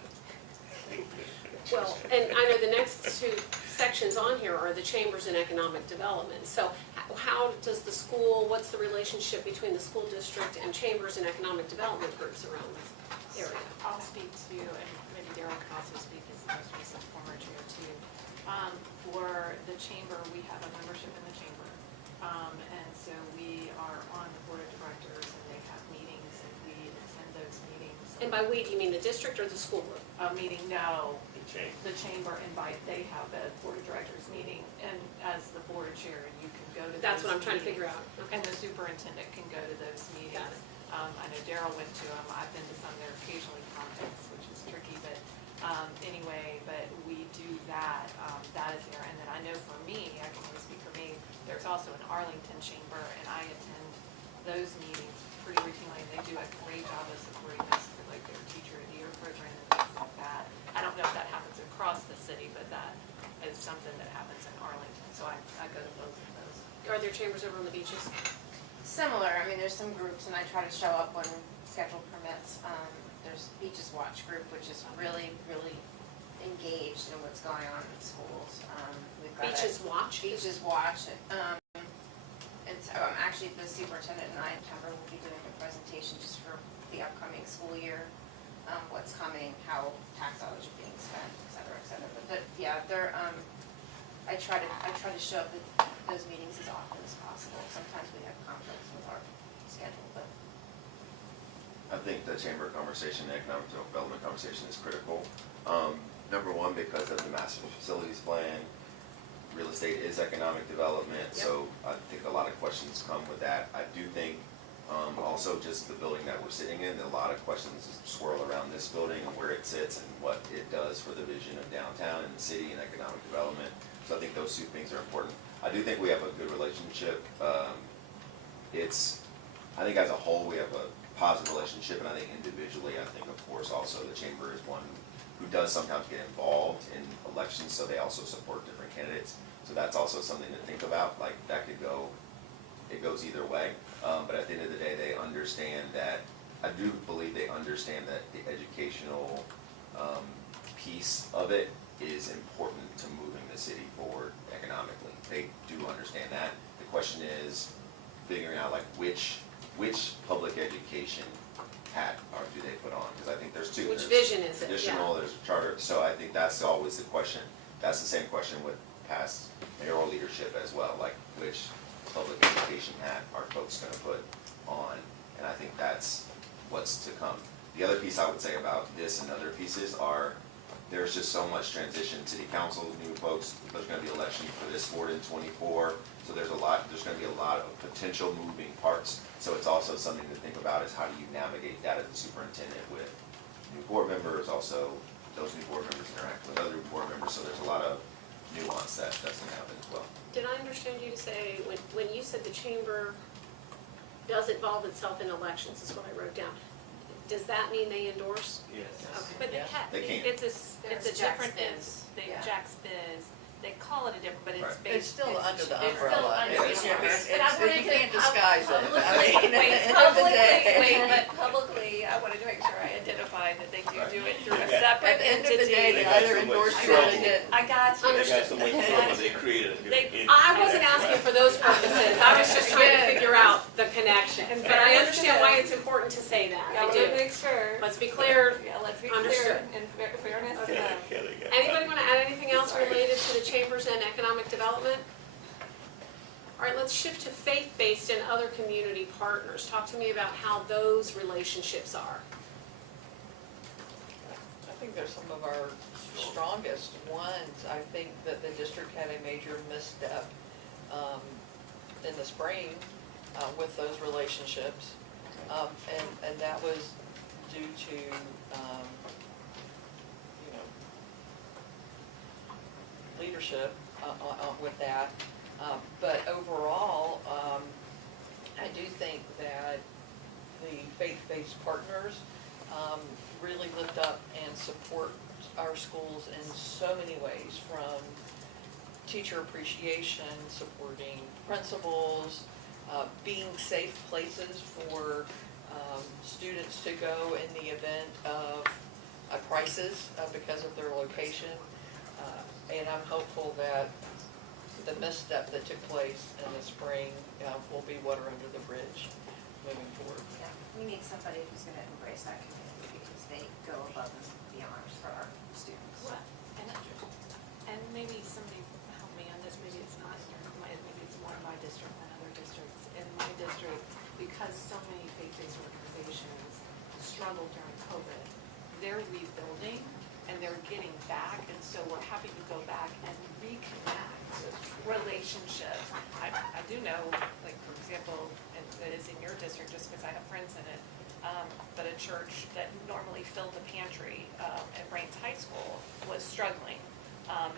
Well, and I know the next two sections on here are the chambers and economic development. So how does the school, what's the relationship between the school district and chambers and economic development groups around this area? I'll speak to, and maybe Daryl can also speak as the most recent former chair too. For the chamber, we have a membership in the chamber. And so we are on the board of directors and they have meetings and we attend those meetings. And by we, do you mean the district or the school board? Meeting, no, The change. the chamber invite, they have a board of directors meeting and as the board chair, you can go to those. That's what I'm trying to figure meetings. out. Okay. And the superintendent can go to those meetings. Got it. I know Daryl went to them, I've been to some, they're occasionally conflicts, which is tricky, but, anyway, but we do that, that is there. And then I know for me, I can only speak for me, there's also an Arlington chamber and I attend those meetings pretty routinely and they do a great job of supporting us for like their teacher of the year program and things like that. I don't know if that happens across the city, but that is something that happens in Arlington, so I go to both of those. Are there chambers over on the beaches? Similar, I mean, there's some groups and I try to show up when schedule permits. There's Beaches Watch Group, which is really, really engaged in what's going on in schools. We've got Beaches Watch? Beaches Watch. And so actually the superintendent and I in September will be doing a presentation just for the upcoming school year. What's coming, how tax dollars are being spent, et cetera, et cetera. But yeah, they're, I try to show up at those meetings as often as possible. Sometimes we have conflicts with our schedule, but. I think the chamber conversation, the economic development conversation is critical. Number one, because of the master facilities plan, real estate is economic development, so I think a lot of questions come with that. I do think also just the building that we're sitting in, a lot of questions swirl around this building and where it sits and what it does for the vision of downtown and the city and economic development. So I think those two things are important. I do think we have a good relationship. I think as a whole, we have a positive relationship, and I think individually, I think of course also the chamber is one who does sometimes get involved in elections, so they also support different candidates. So that's also something to think about, like that could go, it goes either way. But at the end of the day, they understand that, I do believe they understand that the educational piece of it is important to moving the city forward economically. They do understand that. The question is figuring out like which public education hat or do they put on? Because I think there's two. Which There's vision is it? traditional, there's charter, so I think that's always the question. That's the same question with past mayoral leadership as well, like which public education hat are folks gonna put on? And I think that's what's to come. The other piece I would say about this and other pieces are, there's just so much transition, city council, new folks, there's gonna be election for this board in '24, so there's gonna be a lot of potential moving parts. So it's also something to think about is how do you navigate that as a superintendent with new board members, also those new board members interact with other board members, so there's a lot of nuance that's gonna happen as well. Did I understand you to say, when you said the chamber does involve itself in elections, is what I wrote down, does that mean they endorse? Yes. Okay. But Yeah. They can. it's a There's Jack's different, Biz. it's Jack's Biz, they call it a different, but it's Right. based. It's still under the it's still umbrella. under the It's- umbrella. it's- But I it's- wanted you to can't disguise it. I mean, Wait, at the end of the publicly, day. but publicly, I wanted to make sure I identified that they do Right. do it through a Yeah. separate At the end of the day, entity. they They got either so much endorse you or trouble. they didn't. I got you. They got so much trouble, they created a different entity. I wasn't asking for those purposes, I was just trying to figure out the connection. But I understand why it's important to say that, I I do. will make sure. Let's be clear. Yeah, let's be Understood. clear in fairness to Kelly, them. Kelly got Anybody want to add anything else Sorry. related to the chambers and economic development? All right, let's shift to faith-based and other community partners. Talk to me about how those relationships are. I think they're some of our strongest ones. I think that the district had a major misstep in the spring with those relationships. And that was due to, leadership with that. But overall, I do think that the faith-based partners really lift up and support our schools in so many ways, from teacher appreciation, supporting principals, being safe places for students to go in the event of a crisis because of their location. And I'm hopeful that the misstep that took place in the spring will be water under the bridge moving forward. Yeah, we need somebody who's gonna embrace that community because they go above and beyond for our students. Well, and maybe somebody help me on this, maybe it's not in your, maybe it's more in my district than other districts. In my district, because so many faith-based organizations struggled during COVID, they're rebuilding and they're getting back, and so we're happy to go back and reconnect relationships. I do know, like, for example, and it is in your district just because I have friends in it, but a church that normally filled the pantry at Rains High School was struggling,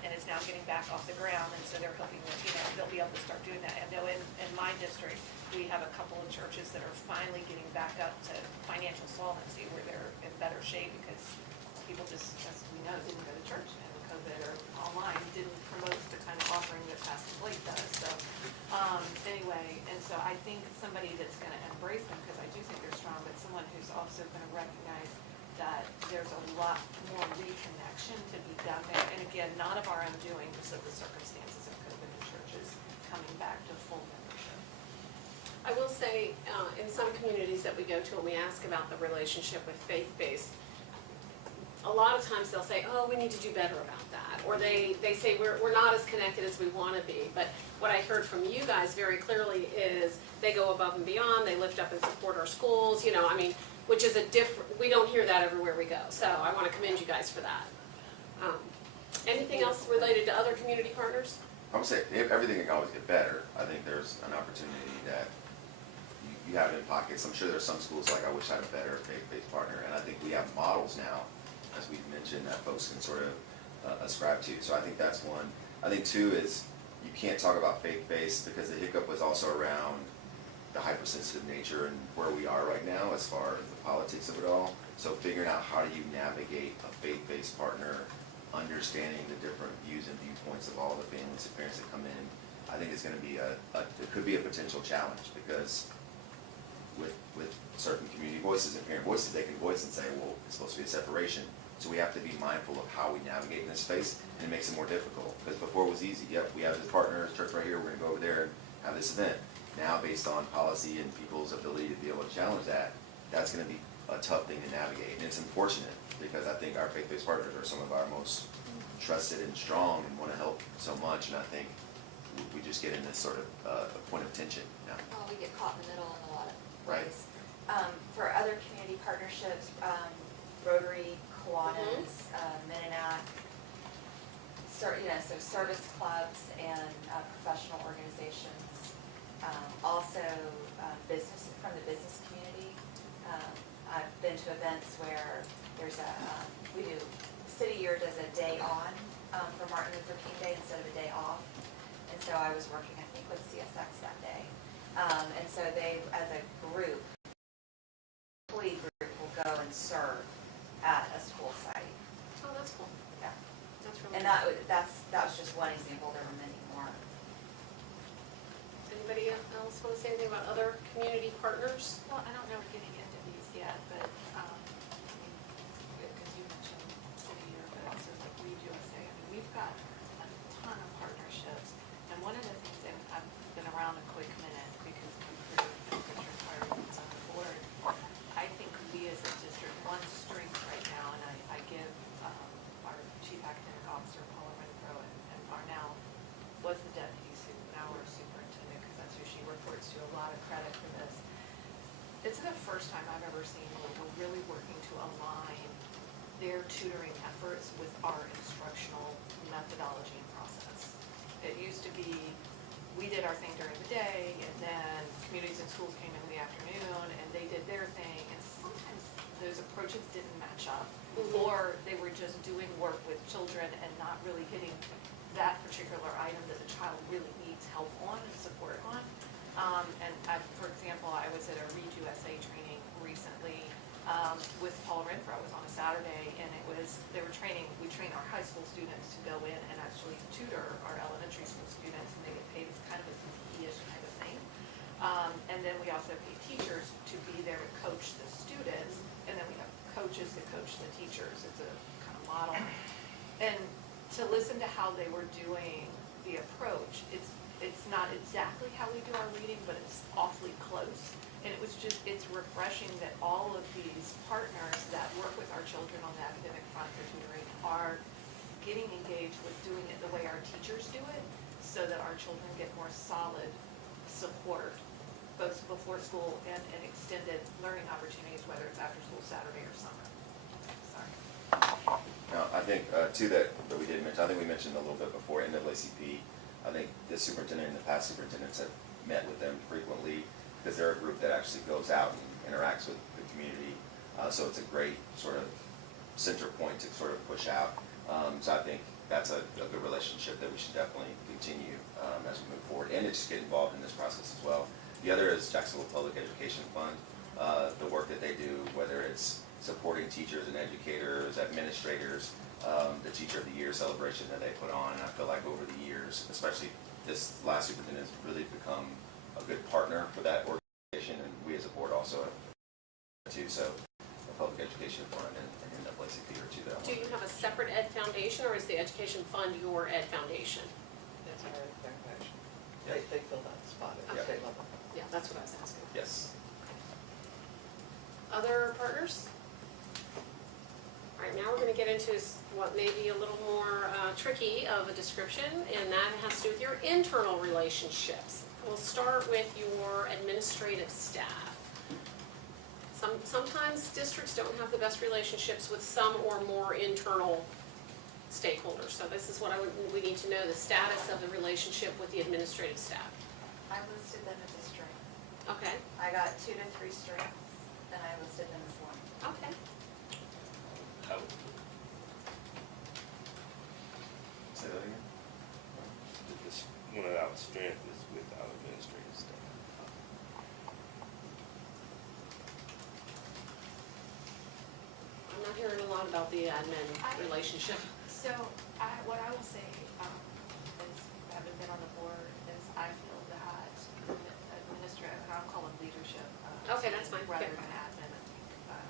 and is now getting back off the ground, and so they're hoping that, they'll be able to start doing that. I know in my district, we have a couple of churches that are finally getting back up to financial solvency where they're in better shape because people just, as we know, didn't go to church, and COVID or online didn't promote the kind of offering that Pastor Blake does. So anyway, and so I think somebody that's going to embrace them, because I do think they're strong, but someone who's also going to recognize that there's a lot more reconnection to be done there. And again, not of our own doing, just of the circumstances of COVID and churches coming back to full membership. I will say, in some communities that we go to and we ask about the relationship with faith-based, a lot of times they'll say, oh, we need to do better about that. Or they say, we're not as connected as we want to be. But what I heard from you guys very clearly is they go above and beyond, they lift up and support our schools, which is we don't hear that everywhere we go. So I want to commend you guys for that. Anything else related to other community partners? I would say everything can always get better. I think there's an opportunity that you have in pockets. I'm sure there's some schools like, I wish I had a better faith-based partner. And I think we have models now, as we've mentioned, that folks can sort of ascribe to. So I think that's one. I think two is you can't talk about faith-based because the hiccup was also around the hypersensitive nature and where we are right now as far as the politics of it all. So figuring out how do you navigate a faith-based partner, understanding the different views and viewpoints of all the families and parents that come in, I think it's going to be it could be a potential challenge, because with certain community voices and parent voices, they can voice and say, well, it's supposed to be a separation. So we have to be mindful of how we navigate in this space, and it makes it more difficult. Because before it was easy. Yep, we have this partner, this church right here, we're going to go over there and have this event. Now, based on policy and people's ability to be able to challenge that, that's going to be a tough thing to navigate. And it's unfortunate, because I think our faith-based partners are some of our most trusted and strong and want to help so much. And I think we just get in this sort of point of tension now. Well, we get caught in the middle in a lot of Right. ways. For other community partnerships, Rotary, Kiwanis, Mennonite, so service clubs and professional organizations. Also, business, from the business community. I've been to events where there's we do, City Year does a day on for Martin Luther King Day instead of a day off. And so I was working, I think, with CSX that day. And so they, as a group, employee group, will go and serve at a school site. Oh, that's cool. Yeah. That's really And that was just one example. There were many more. Anybody else want to say anything about other community partners? Well, I don't know if we're getting into these yet, but, because you mentioned City Year, but also like Read USA, we've got a ton of partnerships. And one of the things, and I've been around a quick minute because I'm pretty retired on the board, I think we as a district, one strength right now, and I give our chief academic officer, Paula Renfro, and our now was the deputy now our superintendent, because that's who she reports to, a lot of credit for this. It's the first time I've ever seen where we're really working to align their tutoring efforts with our instructional methodology and process. It used to be, we did our thing during the day, and then communities and schools came in the afternoon, and they did their thing, and sometimes those approaches didn't match up, Mhm. or they were just doing work with children and not really hitting that particular item that the child really needs help on and support on. And for example, I was at a Read USA training recently with Paul Renfro. It was on a Saturday, and they were training, we train our high school students to go in and actually tutor our elementary school students, and they get paid as kind of a CPE-ish kind of thing. And then we also pay teachers to be there to coach the students, and then we have coaches to coach the teachers. It's a kind of model. And to listen to how they were doing the approach, it's not exactly how we do our reading, but it's awfully close. And it's refreshing that all of these partners that work with our children on the academic front for tutoring are getting engaged with doing it the way our teachers do it, so that our children get more solid support, both before school and extended learning opportunities, whether it's after school, Saturday, or summer. Sorry. Now, I think, too, that we did mention, I think we mentioned a little bit before, NAACP, I think the superintendent and the past superintendents have met with them frequently, because they're a group that actually goes out and interacts with the community. So it's a great sort of center point to sort of push out. So I think that's a good relationship that we should definitely continue as we move forward, and to just get involved in this process as well. The other is Jacksonville Public Education Fund, the work that they do, whether it's supporting teachers and educators, administrators, the Teacher of the Year celebration that they put on. And I feel like over the years, especially this last superintendent, has really become a good partner for that organization, and we as a board also have too. So the Public Education Fund and NAACP are two that I want. Do you have a separate ed foundation, or is the education fund your ed foundation? That's our foundation. Yeah. They fill that spot at the Yeah. state level. Yeah, that's what I was asking. Yes. Other partners? All right, now we're gonna get into what may be a little more tricky of a description, and that has to do with your internal relationships. We'll start with your administrative staff. Sometimes districts don't have the best relationships with some or more internal stakeholders. So this is what we need to know, the status of the relationship with the administrative staff. I listed them as a strength. Okay, I got 2 to 3 strengths, and I listed them as 1. okay. I would Say that again? This, one of our strengths is with our administrative staff. I'm not hearing a lot about the admin relationship. So what I will say, is, having been on the board, is I feel that administrative, and I'll call them leadership. Okay, that's fine. Rather Okay. than admin.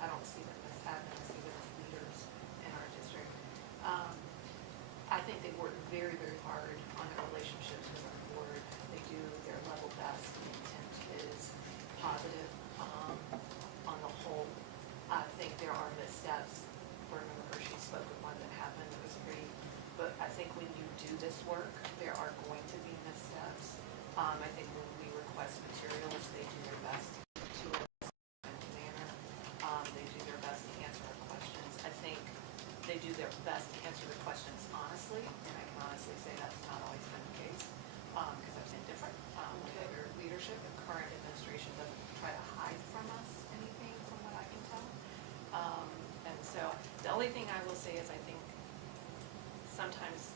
I don't see them as admin, I see them as leaders in our district. I think they work very, very hard on their relationships with our board. They do their level best. The intent is positive, on the whole. I think there are missteps. Remember, she spoke of one that happened that was pretty, but I think when you do this work, there are going to be missteps. I think when we request materials, they do their best to manner. They do their best to answer our questions. I think they do their best to answer the questions honestly, and I can honestly say that's not always been the case, because I've been different. With other leadership, the current administration doesn't try to hide from us anything, from what I can tell. And so, the only thing I will say is I think sometimes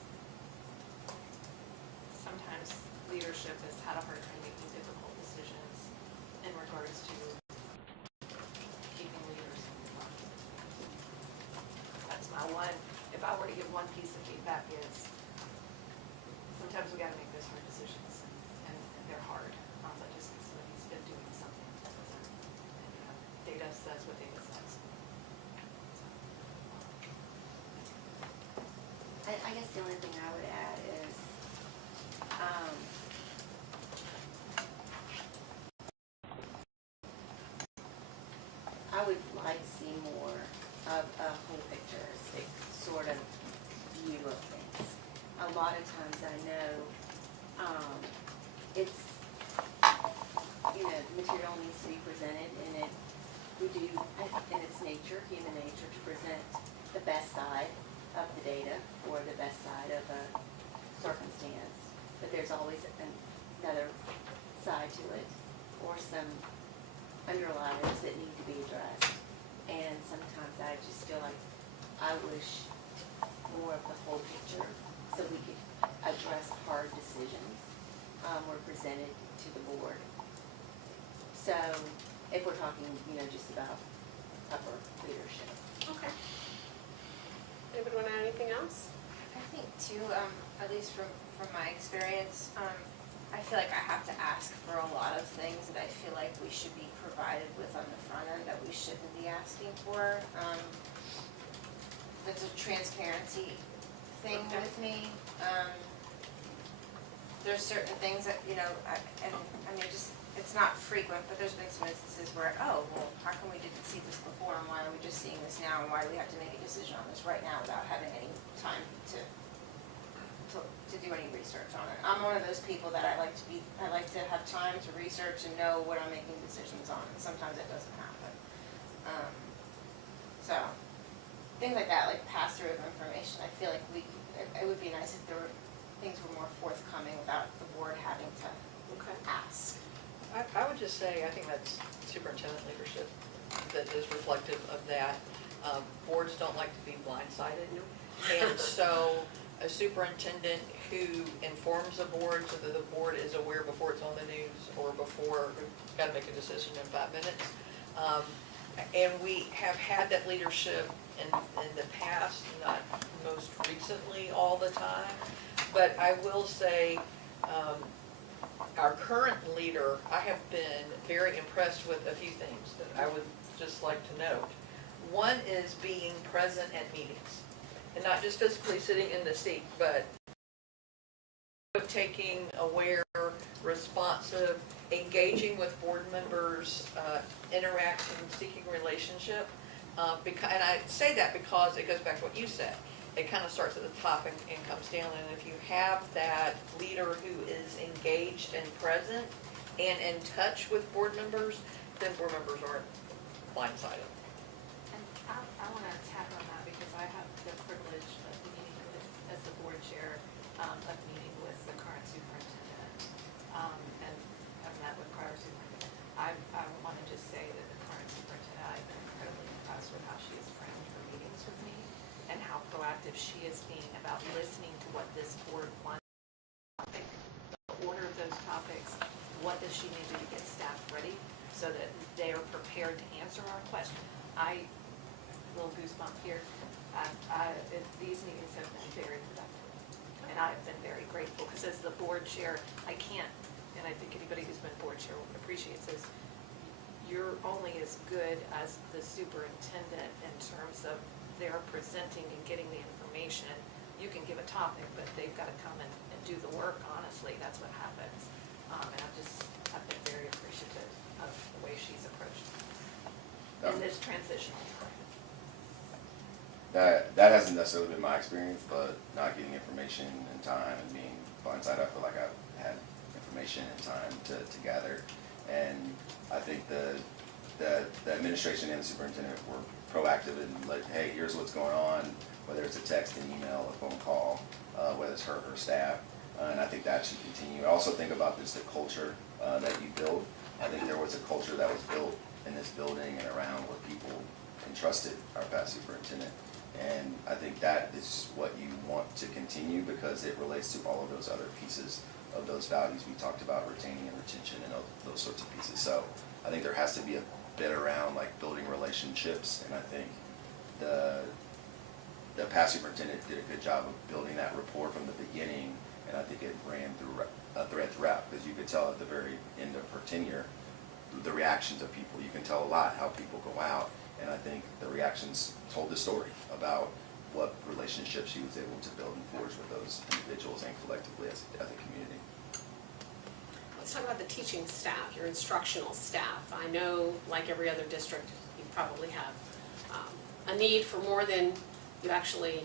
leadership has had a hard time making difficult decisions in regards to keeping leaders in the front. That's my one, if I were to give one piece of feedback is, sometimes we gotta make those hard decisions, and they're hard, but just because somebody's been doing something doesn't, data says what data says. I guess the only thing I would add is, I would like to see more of a whole picturistic sort of view of things. A lot of times I know, it's, material needs to be presented, and we do, in its nature, human nature, to present the best side of the data or the best side of a circumstance, but there's always another side to it, or some underliers that need to be addressed. And I wish more of the whole picture, so we could address hard decisions, were presented to the board. So, if we're talking, just about upper leadership. Okay. Anybody want to add anything else? I think too, at least from my experience, I feel like I have to ask for a lot of things that I feel like we should be provided with on the front end that we shouldn't be asking for. It's a transparency thing Okay. with me. There's certain things that, it's not frequent, but there's been some instances where, oh, well, how come we didn't see this before, and why are we just seeing this now, and why do we have to make a decision on this right now without having any time to do any research on it? I'm one of those people that I like to have time to research and know what I'm making decisions on, and sometimes it doesn't happen. So, things like that, like pass-through of information, I feel like it would be nice if things were more forthcoming without the board having to Okay. ask. I would just say, I think that's superintendent leadership that is reflective of that. Boards don't like to be blindsided. And so a superintendent who informs the board so that the board is aware before it's on the news or before, we've got to make a decision in 5 minutes. And we have had that leadership in the past, not most recently all the time. But I will say, our current leader, I have been very impressed with a few things that I would just like to note. One is being present at meetings, and not just physically sitting in the seat, but taking aware, responsive, engaging with board members, interacting, seeking relationship. And I say that because it goes back to what you said. It kind of starts at the top and comes down, and if you have that leader who is engaged and present and in touch with board members, then board members aren't blindsided. And I want to tap on that because I have the privilege of meeting with, as the board chair, of meeting with the current superintendent, and have met with prior superintendent. I want to just say that the current superintendent, I've been incredibly impressed with how she has framed her meetings with me and how proactive she is being about listening to what this board wants. The order of those topics, what does she need to do to get staff ready so that they are prepared to answer our question. Little goosebump here, these meetings have been very productive. And I've been very grateful because as the board chair, I can't, and I think anybody who's been board chair appreciates this, you're only as good as the superintendent in terms of they're presenting and getting the information. You can give a topic, but they've got to come and do the work, honestly, that's what happens. And I've been very appreciative of the way she's approached in this transitional time. That hasn't necessarily been my experience, but not getting information in time and being blindsided, I feel like I've had information and time to gather. And I think the administration and the superintendent were proactive and like, hey, here's what's going on, whether it's a text, an email, a phone call, whether it's her or staff. And I think that should continue. I also think about just the culture that you build. I think there was a culture that was built in this building and around where people entrusted our past superintendent. And I think that is what you want to continue because it relates to all of those other pieces of those values we talked about, retaining and retention and those sorts of pieces. So I think there has to be a bit around like building relationships, and I think the past superintendent did a good job of building that rapport from the beginning, and I think it ran through a thread throughout because you could tell at the very end of her tenure the reactions of people. You can tell a lot how people go out, and I think the reactions told the story about what relationships she was able to build and forge with those individuals and collectively as a community. Let's talk about the teaching staff, your instructional staff. I know, like every other district, you probably have a need for more than you actually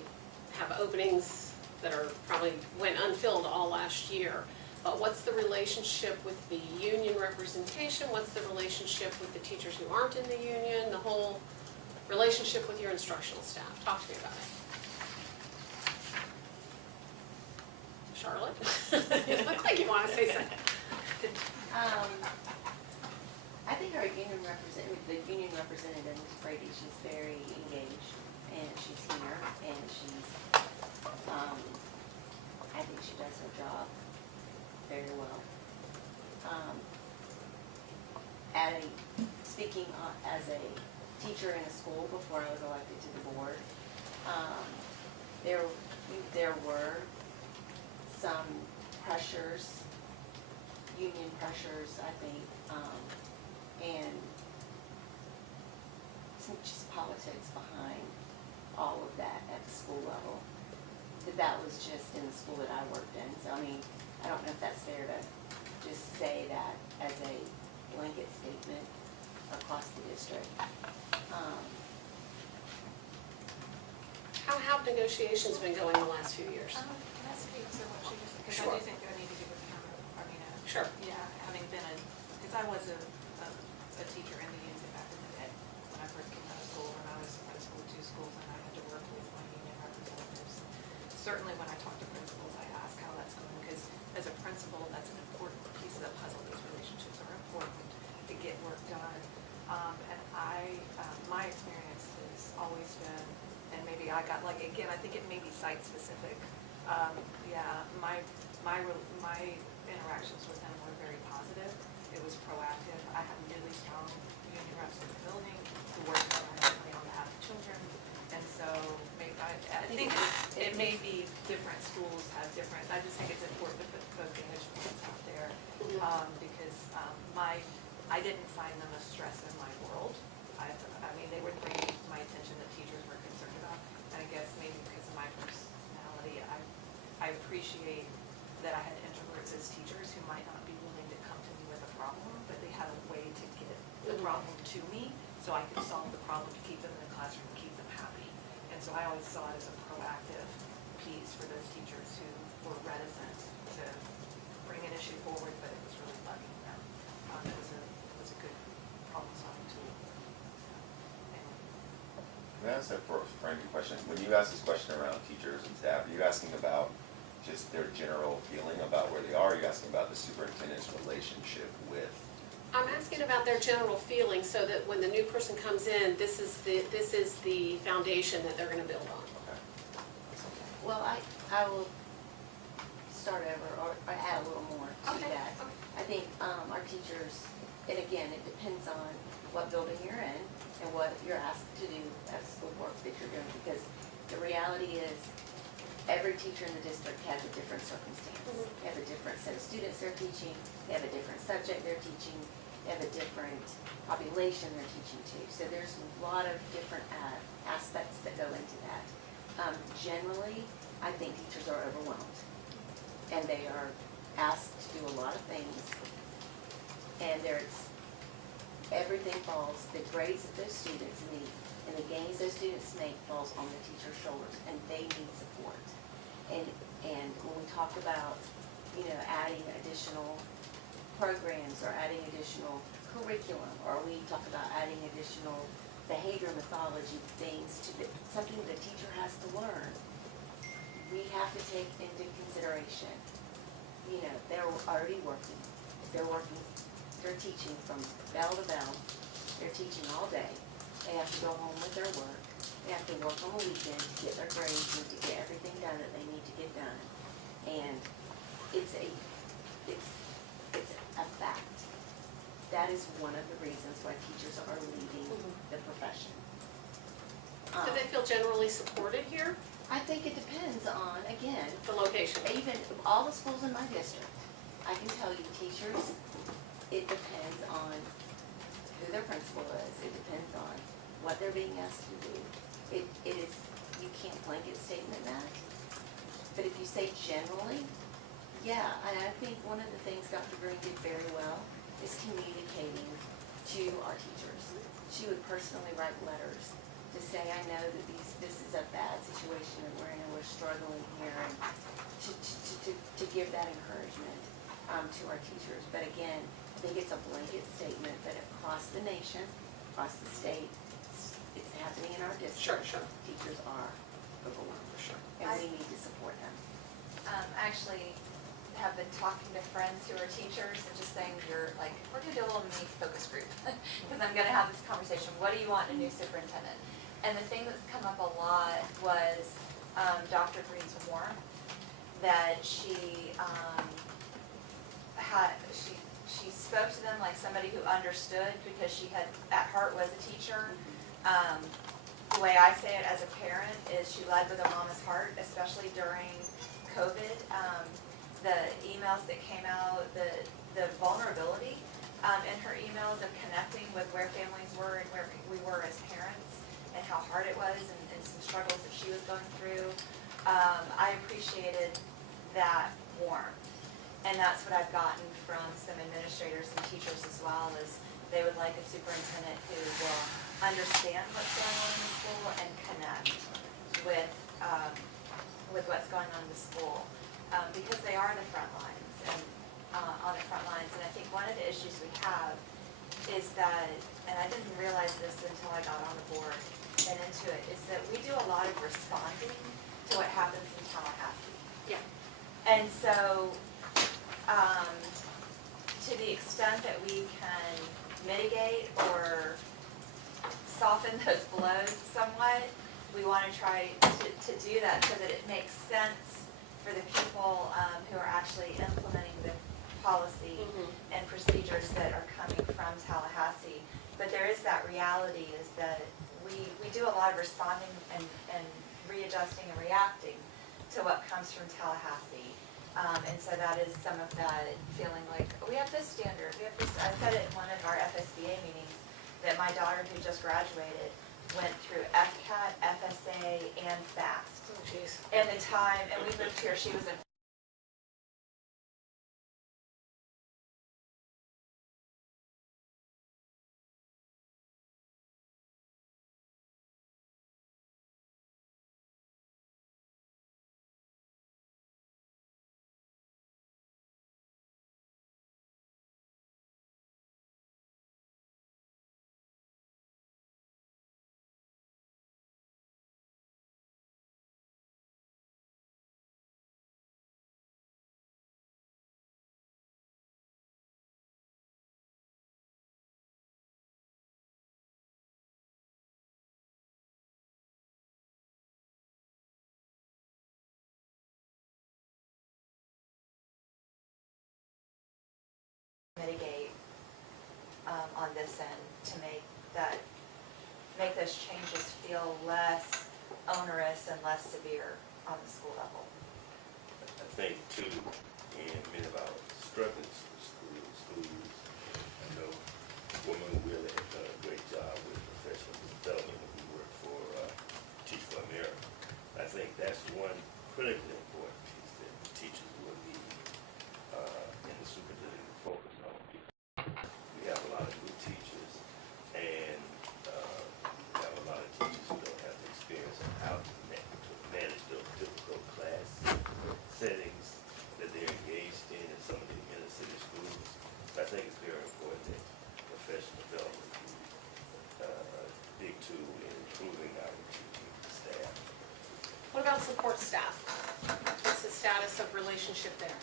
have openings that are probably went unfilled all last year. But what's the relationship with the union representation? What's the relationship with the teachers who aren't in the union? The whole relationship with your instructional staff. Talk to me about it. Charlotte? You look like you want to say something. I think the union representative, Ms. Brady, she's very engaged and she's here speaking as a teacher in a school before I was elected to the board, there were some pressures, union pressures, I think, and some just politics behind all of that at the school level. That was just in the school that I worked in. So, I mean, I don't know if that's fair to just say that as a blanket statement across the district. How have negotiations been going the last few years? Can I speak to what she just, because Sure. I do think I need to give a counter, Sure. yeah, having been because I was a teacher in the union back in the day, when I first came out of school, and I was principal of 2 schools, and I had to work with my union representatives. Certainly, when I talk to principals, I ask how that's going, because as a principal, that's an important piece of the puzzle. These relationships are important to get work done. And my experience has always been, and maybe I got, like, again, I think it may be site specific. Yeah, my interactions with them were very positive. It was proactive. I had really strong union reps in the building who worked directly on behalf of children. And so maybe, I think it may be different schools have different, I just think it's important to put both vantage points out there. Because I didn't find them a stress in my world. I mean, they were bringing to my attention that teachers were concerned about. And I guess maybe because of my personality, I appreciate that I had introverts as teachers who might not be willing to come to me with a problem, but they had a way to get the problem to me so I could solve the problem to keep them in the classroom, keep them happy. And so I always saw it as a proactive piece for those teachers who were reticent to bring an issue forward, but it was really bugging them. It was a good problem solving tool. Anyway. Can I ask that for a friendly question? When you ask this question around teachers and staff, are you asking about just their general feeling about where they are? Are you asking about the superintendent's relationship with? I'm asking about their general feeling so that when the new person comes in, this is the foundation that they're gonna build on. Okay. Well, I will start over or add a little more to Okay, that. okay. I think our teachers, and again, it depends on what building you're in and what you're asked to do as school work that you're doing, because the reality is every teacher in the district has a different circumstance. They have a different set of students they're teaching, they have a different subject they're teaching, they have a different population they're teaching to. So there's a lot of different aspects that go into that. Generally, I think teachers are overwhelmed, and they are asked to do a lot of things, and everything falls, the grades of those students and the gains those students make falls on the teacher's shoulders, and they need support. And when we talk about, adding additional programs or adding additional curriculum, or we talk about adding additional behavior methodology things something the teacher has to learn, we have to take into consideration, they're already working. They're teaching from bell to bell. They're teaching all day. They have to go home with their work. They have to work on the weekend to get their grades and to get everything done that they need to get done. And it's a fact. That is one of the reasons why teachers are leaving the profession. Do they feel generally supported here? I think it depends on, again, The location? even all the schools in my district, I can tell you teachers, it depends on who their principal is, it depends on what they're being asked to do. It is, you can't blanket statement that, but if you say generally, yeah, and I think one of the things Dr. Green did very well is communicating to our teachers. She would personally write letters to say, I know that this is a bad situation and we're struggling here, and to give that encouragement to our teachers. But again, I think it's a blanket statement that across the nation, across the state, it's happening in our district. Sure. Teachers are overwhelmed. Sure. And we need to support them. I actually have been talking to friends who are teachers and just saying, we're gonna do a little mini focus group, because I'm gonna have this conversation, what do you want in a new superintendent? And the thing that's come up a lot was Dr. Green's warmth, that she she spoke to them like somebody who understood, because she had, at heart, was a teacher. The way I say it as a parent is she led with a mama's heart, especially during COVID. The emails that came out, the vulnerability in her emails of connecting with where families were and where we were as parents, and how hard it was, and some struggles that she was going through. I appreciated that warmth. And that's what I've gotten from some administrators and teachers as well, is they would like a superintendent who will understand what's going on in the school and connect with what's going on in the school. Because they are the front lines and on the front lines. And I think one of the issues we have is that, and I didn't realize this until I got on the board and into it, is that we do a lot of responding to what happens in Tallahassee. Yeah. And so, to the extent that we can mitigate or soften those blows somewhat, we want to try to do that so that it makes sense for the people who are actually implementing the policy and procedures that are coming from Tallahassee. But there is that reality, is that we do a lot of responding and readjusting and reacting to what comes from Tallahassee. And so that is some of that feeling like, we have this standard, we have this. I said it in one of our FSBA meetings, that my daughter, who just graduated, went through FCAT, FSA, and FAST. Oh, jeez. And the time, and we moved here, she was in mitigate on this end to make those changes feel less onerous and less severe on the school level. I think too, in many of our struggling schools, I know women really have done a great job with professional development when we work for Teach for America. I think that's one critically important piece that teachers will need in the superintendent to focus on. We have a lot of new teachers, and we have a lot of teachers who don't have the experience on how to manage those difficult class settings that they're engaged in some of the inner city schools. So I think it's very important that professional development be a big tool in improving our teaching staff. What about support staff? What's the status of relationship there?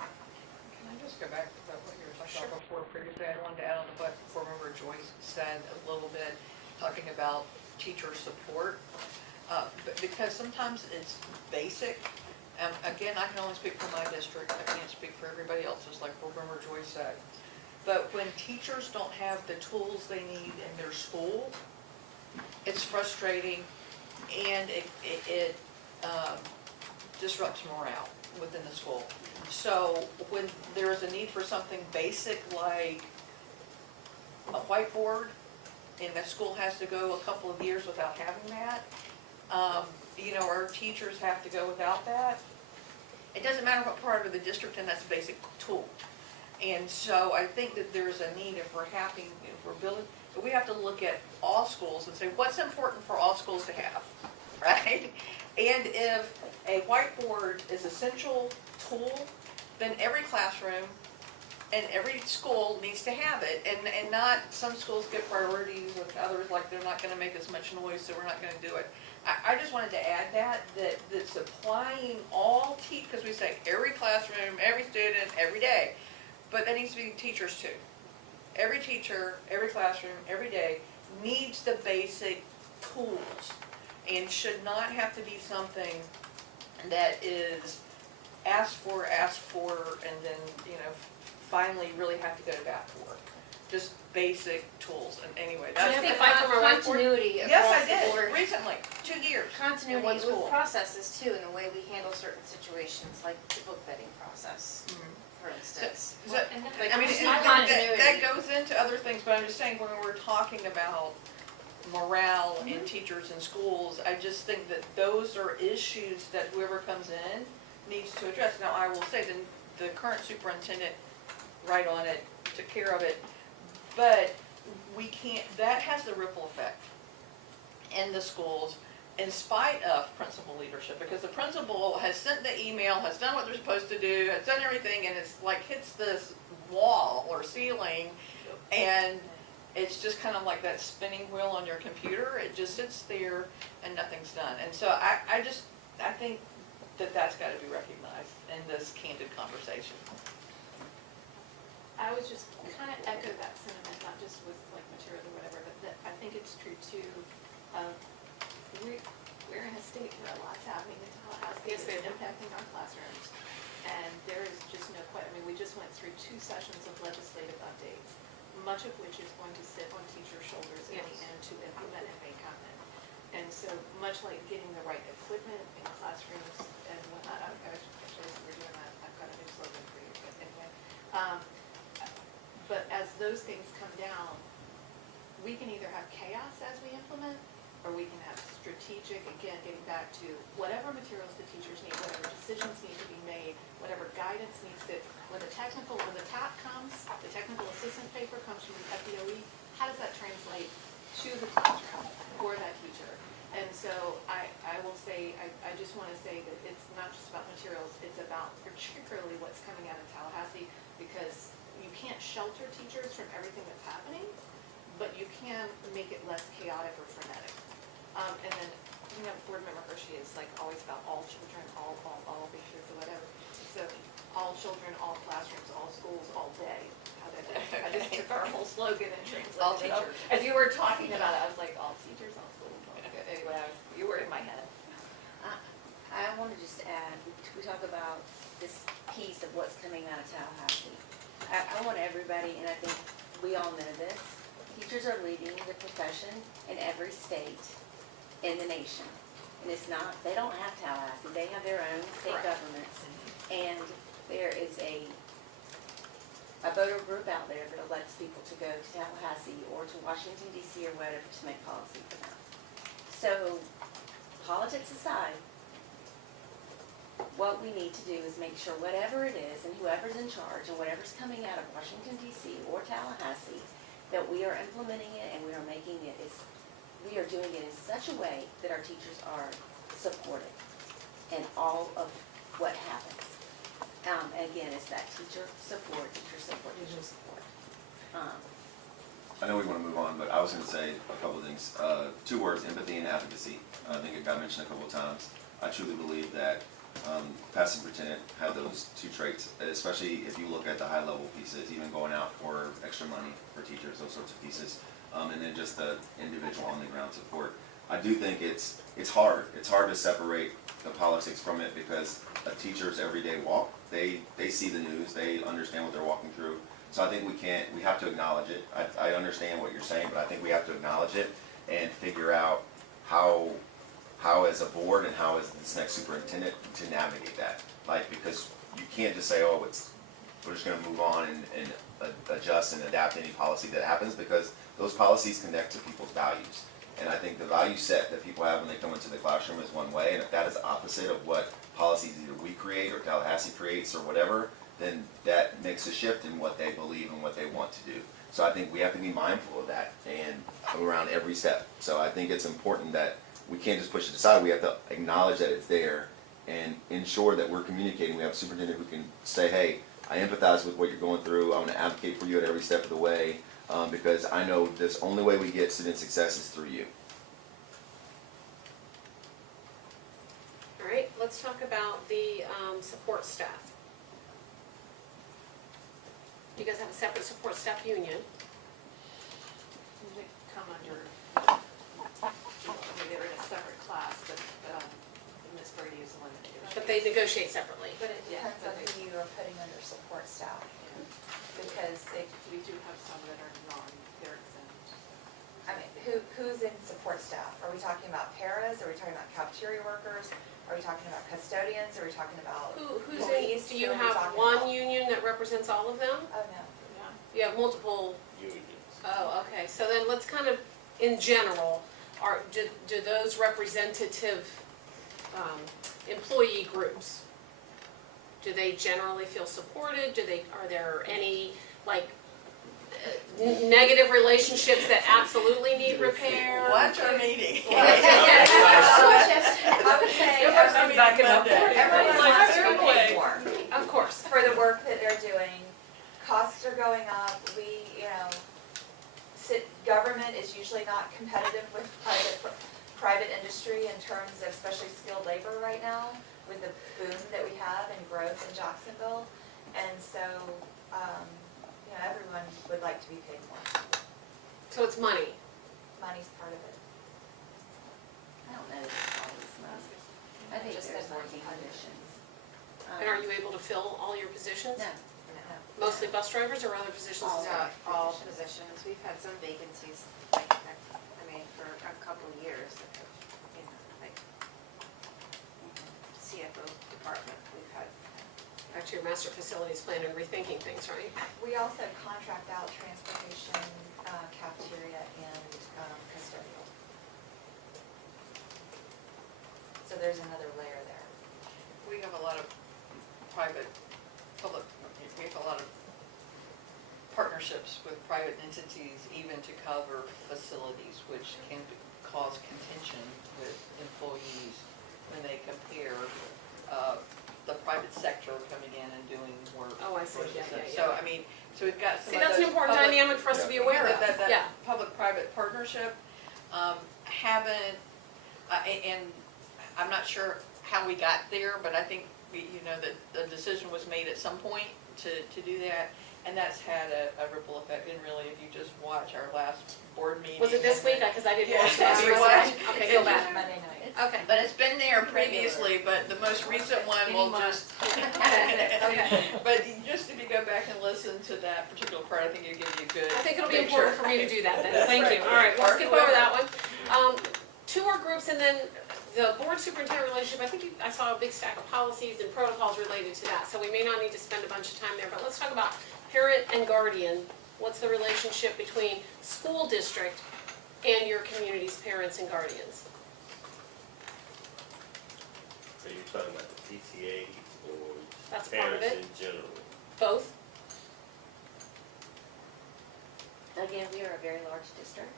Can I just go back to what you were talking about before previously? I wanted to add on to what board member Joyce said a little bit, talking about teacher support. But because sometimes it's basic. Again, I can only speak for my district. I can't speak for everybody else, just like board member Joyce said. But when teachers don't have the tools they need in their school, it's frustrating, and it disrupts morale within the school. So when there is a need for something basic like a whiteboard, and the school has to go a couple of years without having that, our teachers have to go without that. It doesn't matter what part of the district, and that's a basic tool. And so I think that there's a need, if we're building, but we have to look at all schools and say, what's important for all schools to have, right? And if a whiteboard is an essential tool, then every classroom and every school needs to have it, and not some schools get priorities with others, like they're not gonna make as much noise, so we're not gonna do it. I just wanted to add that supplying all because we say every classroom, every student, every day, but that needs to be teachers too. Every teacher, every classroom, every day needs the basic tools, and should not have to be something that is asked for, and then, finally really have to go to bat for. Just basic tools, and anyway, Do you that's. have to fight from a whiteboard? Continuity Yes, across I the did, board. recently, 2 years. in Continuity one with school. processes too, in the way we handle certain situations, like the book vetting process, for instance. So- And then- Like, I mean, just it- my that continuity. goes into other things, but I'm just saying, when we're talking about morale in teachers and schools, I just think that those are issues that whoever comes in needs to address. Now, I will say, the current superintendent, right on it, took care of it, but we can't, that has the ripple effect in the schools in spite of principal leadership, because the principal has sent the email, has done what they're supposed to do, has done everything, and it's like hits this wall or ceiling, and it's just kind of like that spinning wheel on your computer. It just sits there and nothing's done. And so I think that that's got to be recognized in this candid conversation. I would just kind of echo that sentiment, not just with like materials or whatever, but that I think it's true too. We're in a state where a lot's happening in Tallahassee Yes, that's ma'am. impacting our classrooms. And there is just no question, I mean, we just went through 2 sessions of legislative updates, much of which is going to sit on teachers' shoulders in the Yes. end to implement and make happen. And so much like getting the right equipment in classrooms and whatnot, actually, we're doing that, I've got a new slogan for you, but anyway. But as those things come down, we can either have chaos as we implement, or we can have strategic, again, getting back to whatever materials the teachers need, whatever decisions need to be made, whatever guidance needs to, when the TAP comes, the technical assistant paper comes from the FDOE, how does that translate to the classroom for that teacher? And so I will say, I just want to say that it's not just about materials, it's about particularly what's coming out of Tallahassee, because you can't shelter teachers from everything that's happening, but you can make it less chaotic or frenetic. And then, Board Member Hershey is like always about all children, all because or whatever. So all children, all classrooms, all schools, all day. I just took our whole slogan and translated All it up. teachers. As you were talking about it, I was like, all teachers, all schools, all good. Anyway, you were in my head. I want to just add, we talk about this piece of what's coming out of Tallahassee. I want everybody, and I think we all know this, teachers are leading the profession in every state in the nation. And it's not, they don't have Tallahassee, they have their own state Correct. governments. And there is a voter group out there that elects people to go to Tallahassee or to Washington DC or whatever to make policy for them. So, politics aside, what we need to do is make sure whatever it is and whoever's in charge and whatever's coming out of Washington DC or Tallahassee, that we are implementing it and we are making it we are doing it in such a way that our teachers are supported in all of what happens. And again, it's that teacher support, teacher support, teacher support. I know we want to move on, but I was going to say a couple of things. 2 words, empathy and advocacy. I think it got mentioned a couple of times. I truly believe that past superintendent had those 2 traits, especially if you look at the high level pieces, even going out for extra money for teachers, those sorts of pieces, and then just the individual on the ground support. I do think it's hard. It's hard to separate the politics from it, because a teacher's everyday walk, they see the news, they understand what they're walking through. So I think we have to acknowledge it. I understand what you're saying, but I think we have to acknowledge it and figure out how as a board and how as this next superintendent to navigate that. Like, because you can't just say, oh, we're just gonna move on and adjust and adapt any policy that happens, because those policies connect to people's values. And I think the value set that people have when they come into the classroom is one way, and if that is opposite of what policies either we create or Tallahassee creates or whatever, then that makes a shift in what they believe and what they want to do. So I think we have to be mindful of that and around every step. So I think it's important that we can't just push it aside. We have to acknowledge that it's there and ensure that we're communicating. We have a superintendent who can say, hey, I empathize with what you're going through. I'm going to advocate for you at every step of the way, because I know this only way we get student success is through you. All right, let's talk about the support staff. You guys have a separate support staff union. They come under, I mean, they're in a separate class, but Ms. Brady is the one that negotiates. But they negotiate separately. But it Yeah, depends on but who you are putting under support staff. because it, We do have some that are they're exempt. I mean, who's in support staff? Are we talking about paras? Are we talking about cafeteria workers? Are we talking about custodians? Are we talking about Who's in, police? do you Who are we have talking one about? union that represents all of them? Oh, no. You have multiple, Unions. oh, okay, so then let's kind of, in general, do those representative, employee groups, do they generally feel supported? Are there any, like, negative relationships that absolutely need repair? Watch our meeting. I would say Everybody's backing up. everyone wants to be paid more Of course. for the work that they're doing. Costs are going up. Government is usually not competitive with private industry in terms of especially skilled labor right now with the boom that we have and growth in Jacksonville. And so, everyone would like to be paid more. So it's money. Money's part of it. I don't know if it's always money. I think Just there's the working money. conditions. And are you able to fill all your positions? No, Mostly bus drivers or other positions as well? Not all positions, we've had some vacancies, for a couple of years, like CFO department, we've had. Back to your master facilities plan and rethinking things, right? We also contract out transportation, cafeteria, and custodial. So there's another layer there. We have a lot of public, we have a lot of partnerships with private entities even to cover facilities, which can cause contention with employees when they compare the private sector coming in and doing work. Oh, I see. versus Yeah, them. yeah, yeah. So we've got some See, of that's an those important public- dynamic for us to be aware of. that Yeah. public-private partnership, haven't, and I'm not sure how we got there, but I think that the decision was made at some point to do that, and that's had a ripple effect, and really, if you just watch our last board meeting. Was it this week? Because I didn't Yeah. watch that. You watched? Okay, go back. Monday night. Okay. But it's been there previously, but the most recent one will just. Okay. But just if you go back and listen to that particular part, I think it'll give you a good. I think it'll be picture. important for me to do that then. That's Thank you. right. All right, we'll Or skip over whoever. that one. Two more groups and then the board superintendent relationship. I think I saw a big stack of policies and protocols related to that, so we may not need to spend a bunch of time there. But let's talk about parent and guardian. What's the relationship between school district and your community's parents and guardians? So you're talking about the PTA or That's part of parents it. in general? Both? again, we are a very large district,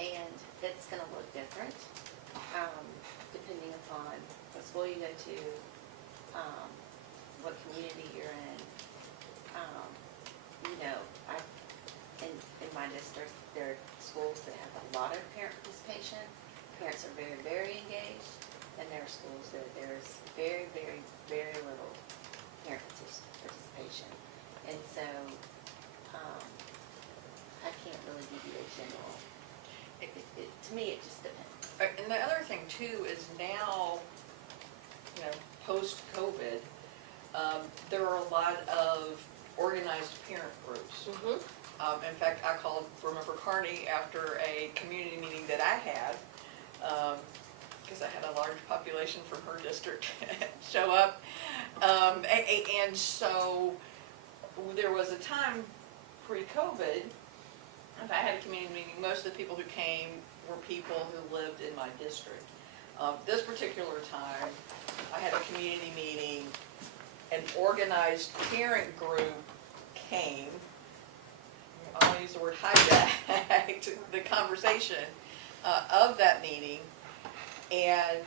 and it's gonna look different, depending upon what school you go to, what community you're in. In my district, there are schools that have a lot of parent participation. Parents are very, very engaged, and there are schools that there's very, very, very little parent participation. And so, I can't really give you a general, to me, it just depends. And the other thing too is now, post-COVID, there are a lot of organized parent groups. Mm-hmm. In fact, I called Remember Kearney after a community meeting that I had, because I had a large population from her district show up. And so there was a time pre-COVID, if I had a community meeting, most of the people who came were people who lived in my district. This particular time, I had a community meeting, an organized parent group came, I'll use the word hijacked the conversation of that meeting. And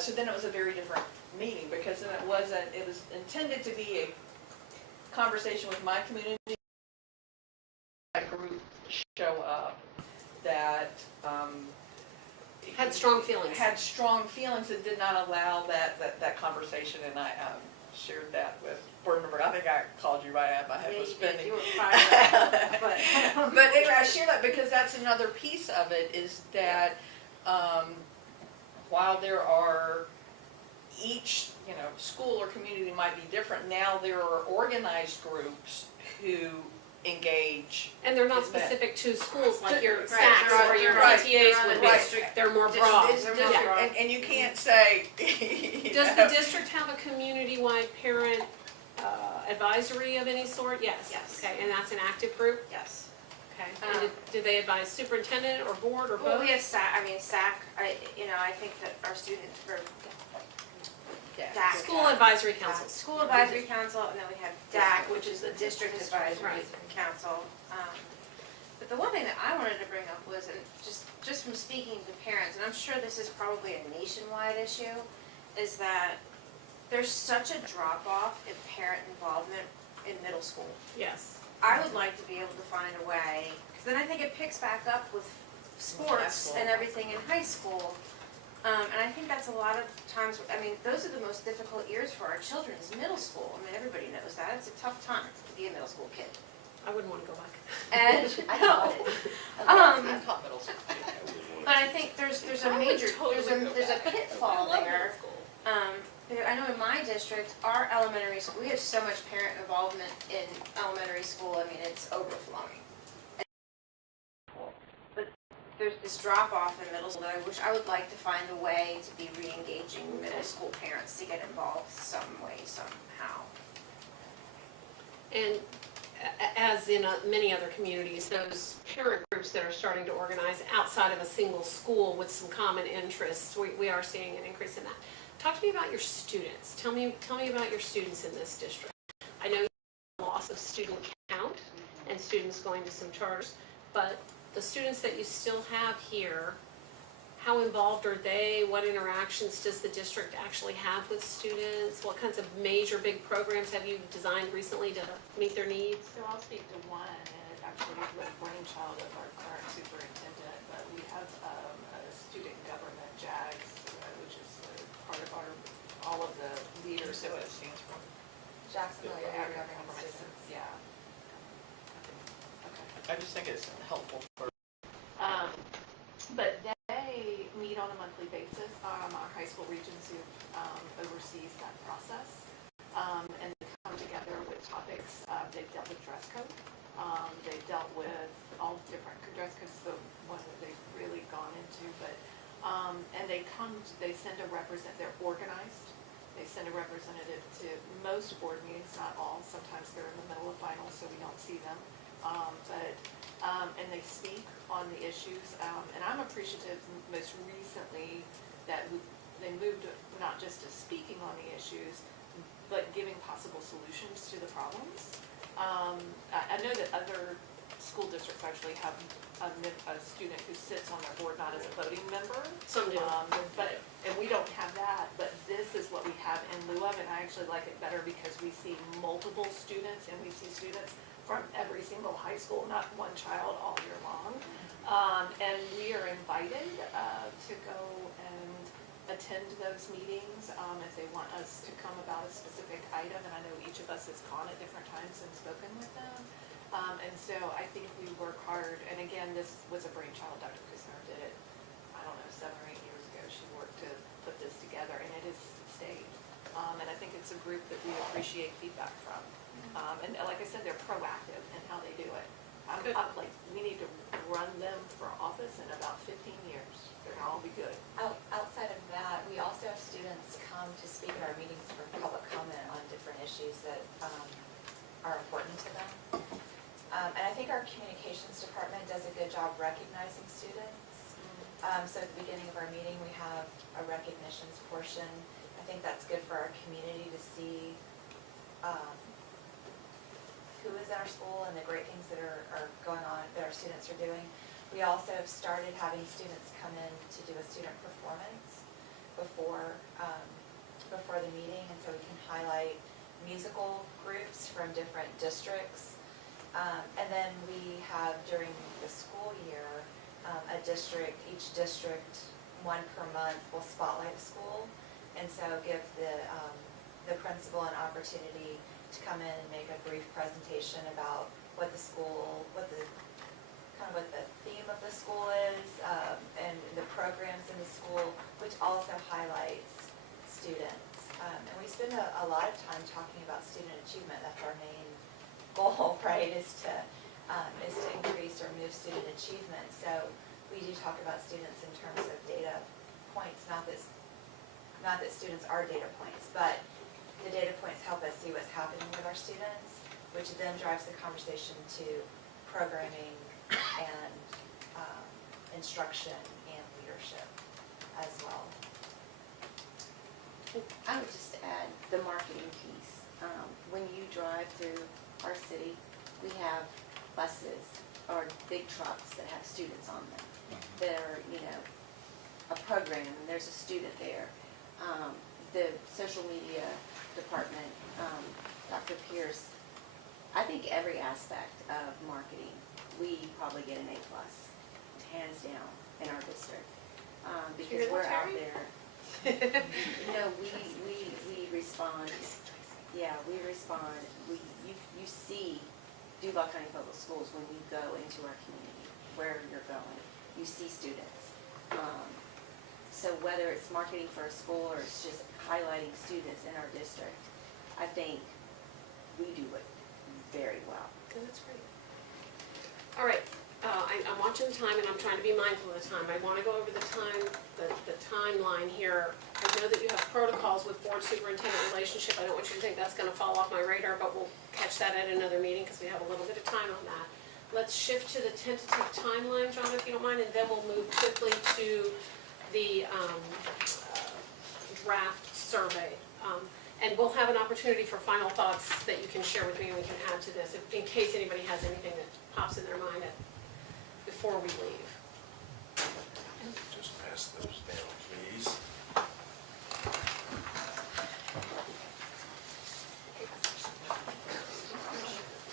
so then it was a very different meeting, because then it was intended to be a conversation with my community. That group show up that Had strong feelings. Had strong feelings that did not allow that conversation, and I shared that with board member. I think I called you right after my head was spinning. You were fired up, But anyway, I share that because that's another piece of it, is that while there are each, you know, school or community might be different. Now there are organized groups who engage. And they're not Is that- specific to schools like your Right, SACs they're on- or your they're on- PTAs they're on would the be. district. They're more District- broad. they're more Yeah. broad. And you can't say, you Does know, the district have a community-wide parent advisory of any sort? Yes. Yes. Okay, and that's an active group? Yes. Okay. And do they advise superintendent or board or both? Well, we have SAC, I think that our students, or DAC. School advisory councils. School Advisory Council, and then we have DAC, which is the District Advisory Right. Council. But the one thing that I wanted to bring up was, and just from speaking to parents, and I'm sure this is probably a nationwide issue, is that there's such a drop-off in parent involvement in middle school. Yes. I would like to be able to find a way, because then I think it picks back up with sports and everything in high school. And I think that's a lot of times, those are the most difficult years for our children is middle school. Everybody knows that. It's a tough time to be a middle school kid. I wouldn't want to go back. And, I taught it. I taught middle school. but I think there's a I would major, totally go there's a back. pitfall I love there. middle school. Because I know in my district, our elementary school, we have so much parent involvement in elementary school, it's overflowing. But there's this drop off in middle school that I would like to find a way to be re-engaging middle school parents to get involved some way, somehow. And as in many other communities, those parent groups that are starting to organize outside of a single school with some common interests, we are seeing an increase in that. Talk to me about your students. Tell me about your students in this district. I know you have a loss of student count and students going to some charters, but the students that you still have here, how involved are they? What interactions does the district actually have with students? What kinds of major big programs have you designed recently to meet their needs? So I'll speak to one, and it actually is the brainchild of our current superintendent, but we have a student government, JAGS, which is part of all of the leaders. So it stands for. Jacksonville Area Government Government Students. Students, yeah. Okay. I just think it's helpful for. But they meet on a monthly basis. Our high school regents who oversees that process. And they come together with topics. They've dealt with dress code. They've dealt with all different dress codes, the one that they've really gone into. But and they send they're organized. They send a representative to most board meetings, not all. Sometimes they're in the middle of finals, so we don't see them. And they speak on the issues, and I'm appreciative most recently that they moved not just to speaking on the issues, but giving possible solutions to the problems. I know that other school districts actually have a student who sits on their board, not as a voting member. Some do. And we don't have that, but this is what we have in lieu of, and I actually like it better because we see multiple students, and we see students from every single high school, not one child all year long. And we are invited to go and attend those meetings if they want us to come about a specific item, and I know each of us has gone at different times and spoken with them. And so I think we work hard, and again, this was a brainchild. Dr. Kusner did it, 7 or 8 years ago. She worked to put this together, and it has stayed. And I think it's a group that we appreciate feedback from. And like I said, they're proactive in how they do it. Good. We need to run them for office in about 15 years. They're gonna all be good. Outside of that, we also have students come to speak at our meetings for public comment on different issues that are important to them. And I think our communications department does a good job recognizing students. So at the beginning of our meeting, we have a recognitions portion. I think that's good for our community to see who is at our school and the great things that are going on, that our students are doing. We also have started having students come in to do a student performance before the meeting, and so we can highlight musical groups from different districts. And then we have, during the school year, each district, one per month, will spotlight a school, and so give the principal an opportunity to come in and make a brief presentation about what the school, what the theme of the school is, and the programs in the school, which also highlights students. And we spend a lot of time talking about student achievement. That's our main goal, right, is to increase or move student achievement. So we do talk about students in terms of data points, not that students are data points, but the data points help us see what's happening with our students, which then drives the conversation to programming and instruction and leadership as well. I would just add the marketing piece. When you drive through our city, we have buses or big trucks that have students on them. That are, a program, and there's a student there. The social media department, Dr. Pierce, I think every aspect of marketing, we probably get an A+, hands down, in our district. Because we're out there. We respond. Yeah, we respond. You see Duval County Public Schools when you go into our community, where you're going. You see students. So whether it's marketing for a school or it's just highlighting students in our district, I think we do it very well. Okay, that's great. All right, I'm watching the time and I'm trying to be mindful of the time. I want to go over the timeline here. I know that you have protocols with board superintendent relationship. I don't want you to think that's going to fall off my radar, but we'll catch that at another meeting because we have a little bit of time on that. Let's shift to the tentative timeline, John, if you don't mind, and then we'll move quickly to the draft survey. And we'll have an opportunity for final thoughts that you can share with me and we can add to this in case anybody has anything that pops in their mind before we leave. Just pass those down, please.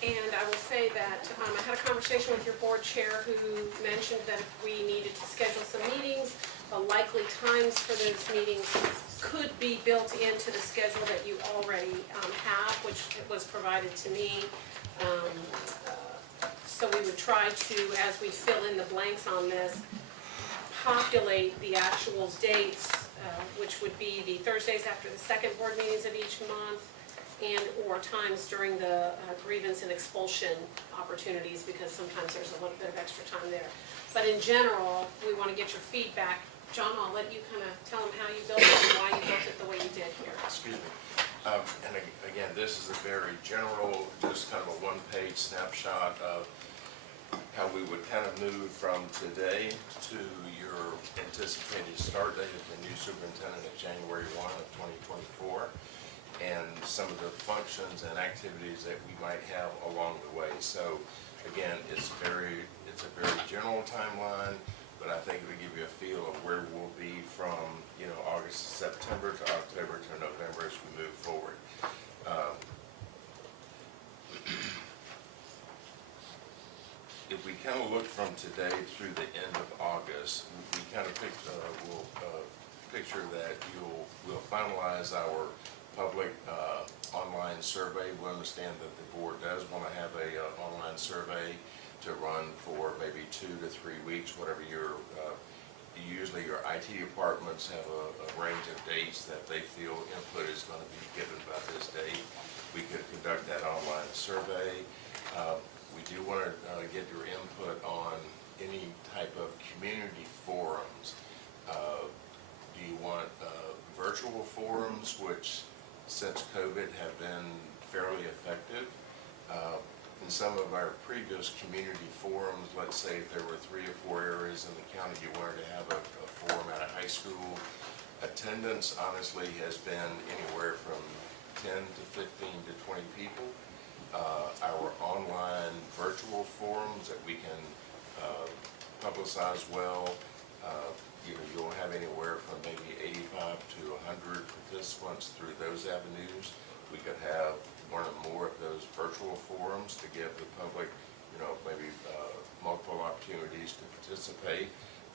And I will say that I had a conversation with your board chair who mentioned that if we needed to schedule some meetings, the likely times for those meetings could be built into the schedule that you already have, which was provided to me. So we would try to, as we fill in the blanks on this, populate the actual dates, which would be the Thursdays after the second board meetings of each month, and or times during the grievance and expulsion opportunities, because sometimes there's a little bit of extra time there. But in general, we want to get your feedback. John, I'll let you kind of tell them how you built it and why you built it the way you did here. Excuse me. And again, this is a very general, just kind of a one-page snapshot of how we would kind of move from today to your anticipated start date of the new superintendent at January 1 of 2024, and some of the functions and activities that we might have along the way. So again, it's a very general timeline, but I think it'll give you a feel of where we'll be from, August to September to October to November as we move forward. If we kind of look from today through the end of August, we kind of we'll picture that we'll finalize our public online survey. We understand that the board does want to have a online survey to run for maybe 2 to 3 weeks, whatever usually your IT departments have a range of dates that they feel input is going to be given by this date. We could conduct that online survey. We do want to get your input on any type of community forums. Do you want virtual forums, which since COVID have been fairly effective? In some of our previous community forums, let's say if there were 3 or 4 areas in the county you wanted to have a forum at a high school, attendance honestly has been anywhere from 10 to 15 to 20 people. Our online virtual forums that we can publicize well, you'll have anywhere from maybe 85 to 100 participants through those avenues. We could have 1 or more of those virtual forums to give the public, maybe multiple opportunities to participate.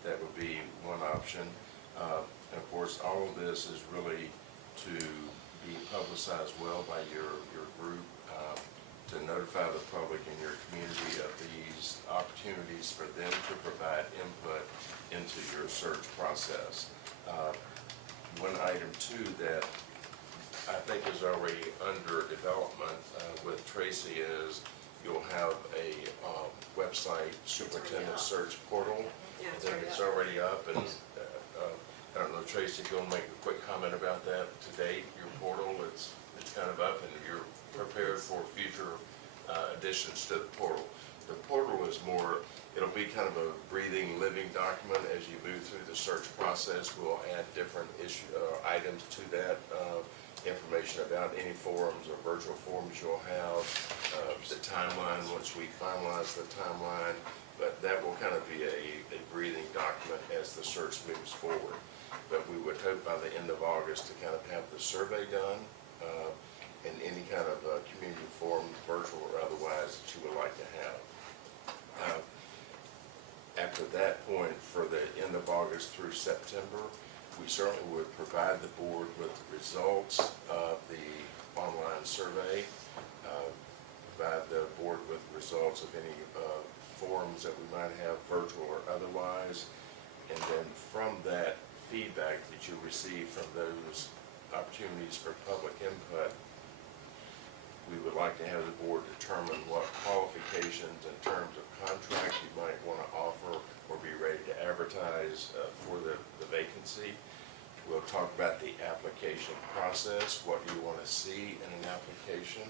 That would be one option. And of course, all of this is really to be publicized well by your group, to notify the public in your community of these opportunities for them to provide input into your search process. One item too that I think is already under development with Tracy is you'll have a website, superintendent search portal. Yeah, And then it's already up, and I don't know, Tracy, if you want to make a quick comment about that. To date, your portal, it's kind of up, and you're prepared for future additions to the portal. The portal is more, it'll be kind of a breathing, living document as you move through the search process. We'll add different items to that, information about any forums or virtual forums you'll have, the timeline, once we finalize the timeline, but that will kind of be a breathing document as the search moves forward. But we would hope by the end of August to kind of have the survey done, and any kind of community forum, virtual or otherwise, that you would like to have. After that point, for the end of August through September, we certainly would provide the board with the results of the online survey, provide the board with results of any forums that we might have, virtual or otherwise, and then from that feedback that you receive from those opportunities for public input, we would like to have the board determine what qualifications in terms of contract you might want to offer or be ready to advertise for the vacancy. We'll talk about the application process. What do you want to see in an application?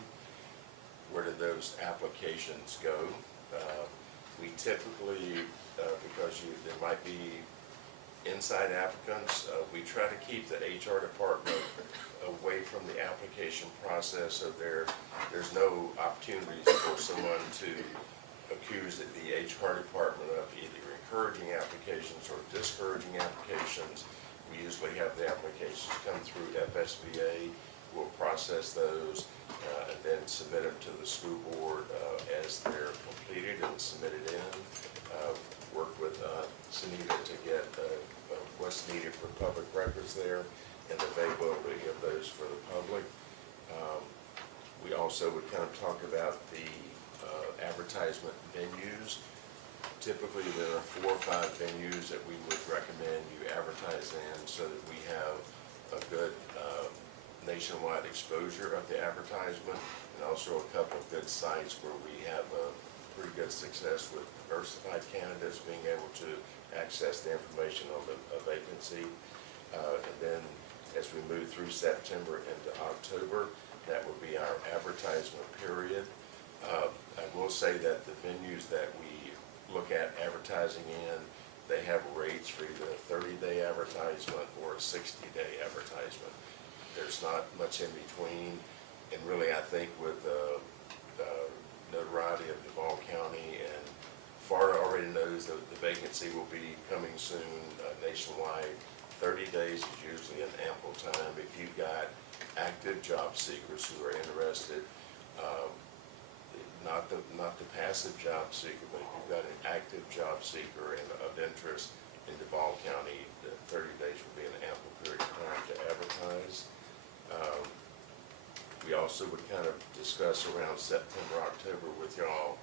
Where do those applications go? We typically, because there might be inside applicants, we try to keep the HR department away from the application process, so there's no opportunities for someone to accuse the HR department of either encouraging applications or discouraging applications. We usually have the applications come through FSBA. We'll process those and then submit them to the school board as they're completed and submitted in. Work with Sunita to get what's needed for public records there and the availability of those for the public. We also would kind of talk about the advertisement venues. Typically, there are 4 or 5 venues that we would recommend you advertise in so that we have a good nationwide exposure of the advertisement, and also a couple of good sites where we have a pretty good success with diversified candidates being able to access the information on a vacancy. And then as we move through September into October, that will be our advertisement period. I will say that the venues that we look at advertising in, they have rates for either a 30-day advertisement or a 60-day advertisement. There's not much in between, and really I think with the notoriety of Duval County, and FARA already knows that the vacancy will be coming soon nationwide. 30 days is usually an ample time. If you've got active job seekers who are interested, not the passive job seeker, but if you've got an active job seeker and of interest in Duval County, the 30 days will be an ample period of time to advertise. We also would kind of discuss around September, October with y'all,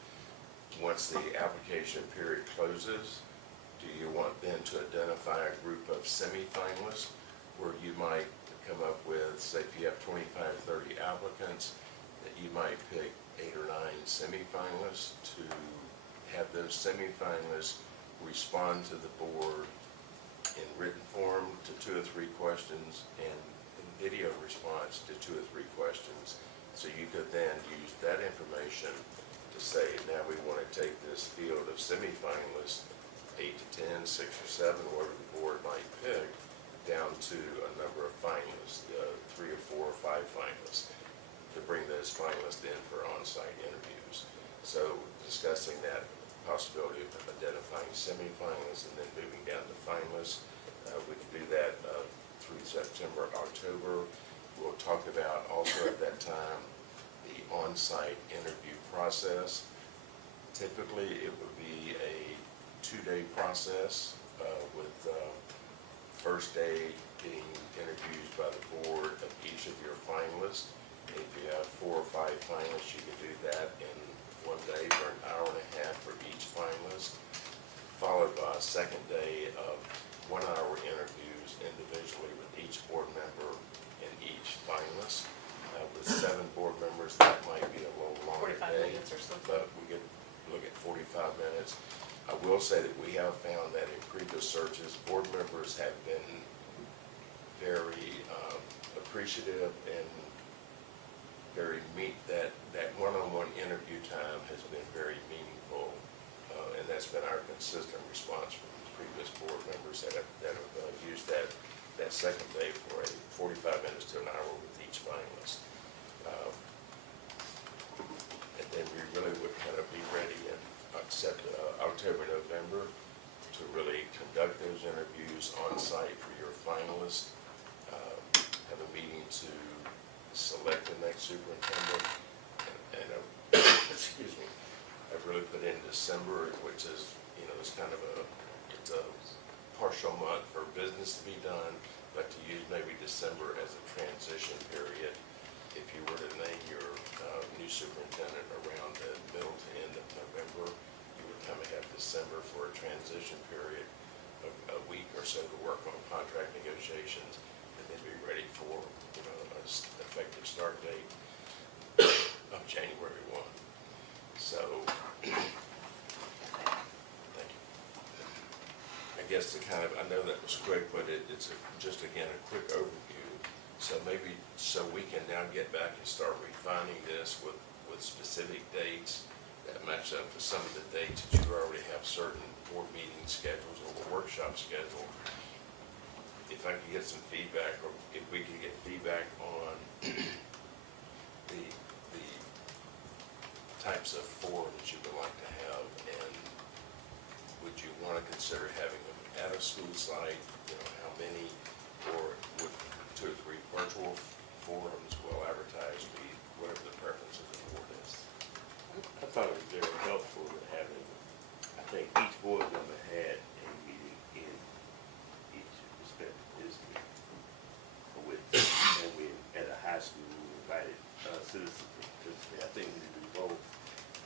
once the application period closes, do you want then to identify a group of semi-finalists where you might come up with, say if you have 25, 30 applicants, that you might pick 8 or 9 semi-finalists to have those semi-finalists respond to the board in written form to 2 or 3 questions and in video response to 2 or 3 questions. So you could then use that information to say, now we want to take this field of semi-finalists, 8 to 10, 6 or 7, whatever the board might pick, down to a number of finalists, 3 or 4 or 5 finalists, to bring those finalists in for on-site interviews. So discussing that possibility of identifying semi-finalists and then moving down to finalists, we can do that through September, October. We'll talk about also at that time the on-site interview process. Typically, it would be a 2-day process with first day being interviews by the board of each of your finalists. If you have 4 or 5 finalists, you can do that in 1 day for an hour and a half for each finalist, followed by a second day of 1-hour interviews individually with each board member and each finalist. will say that we have found that in previous searches, board members have been very appreciative and that one-on-one interview time has been very meaningful. And that's been our consistent response from previous board members that have used that second day for a 45 minutes to an hour with each finalist. And then we really would kind of be ready in October, November to really conduct those interviews on site for your finalists. Have a meeting to select the next superintendent. And excuse me, I've really put in December, which is, it's kind of it's a partial month for business to be done, but to use maybe December as a transition period. If you were to name your new superintendent around the middle to end of November, you would kind of have December for a transition period, a week or so to work on contract negotiations, and then be ready for, an effective start date of January 1. So, thank you. I guess I know that was quick, but it's just again a quick overview. So maybe, we can now get back and start refining this with specific dates that match up to some of the dates that you already have certain board meeting schedules or workshop schedule. If I could get some feedback, or if we could get feedback on the types of forums you would like to have, and would you want to consider having them at a school site, how many, or would 2 or 3 virtual forums, well advertised, be whatever the preference of the board is? I thought it was very helpful in having, I think each board member had a meeting in each respective district. And we, at a high school, we invited citizens to participate. I think we need to do both.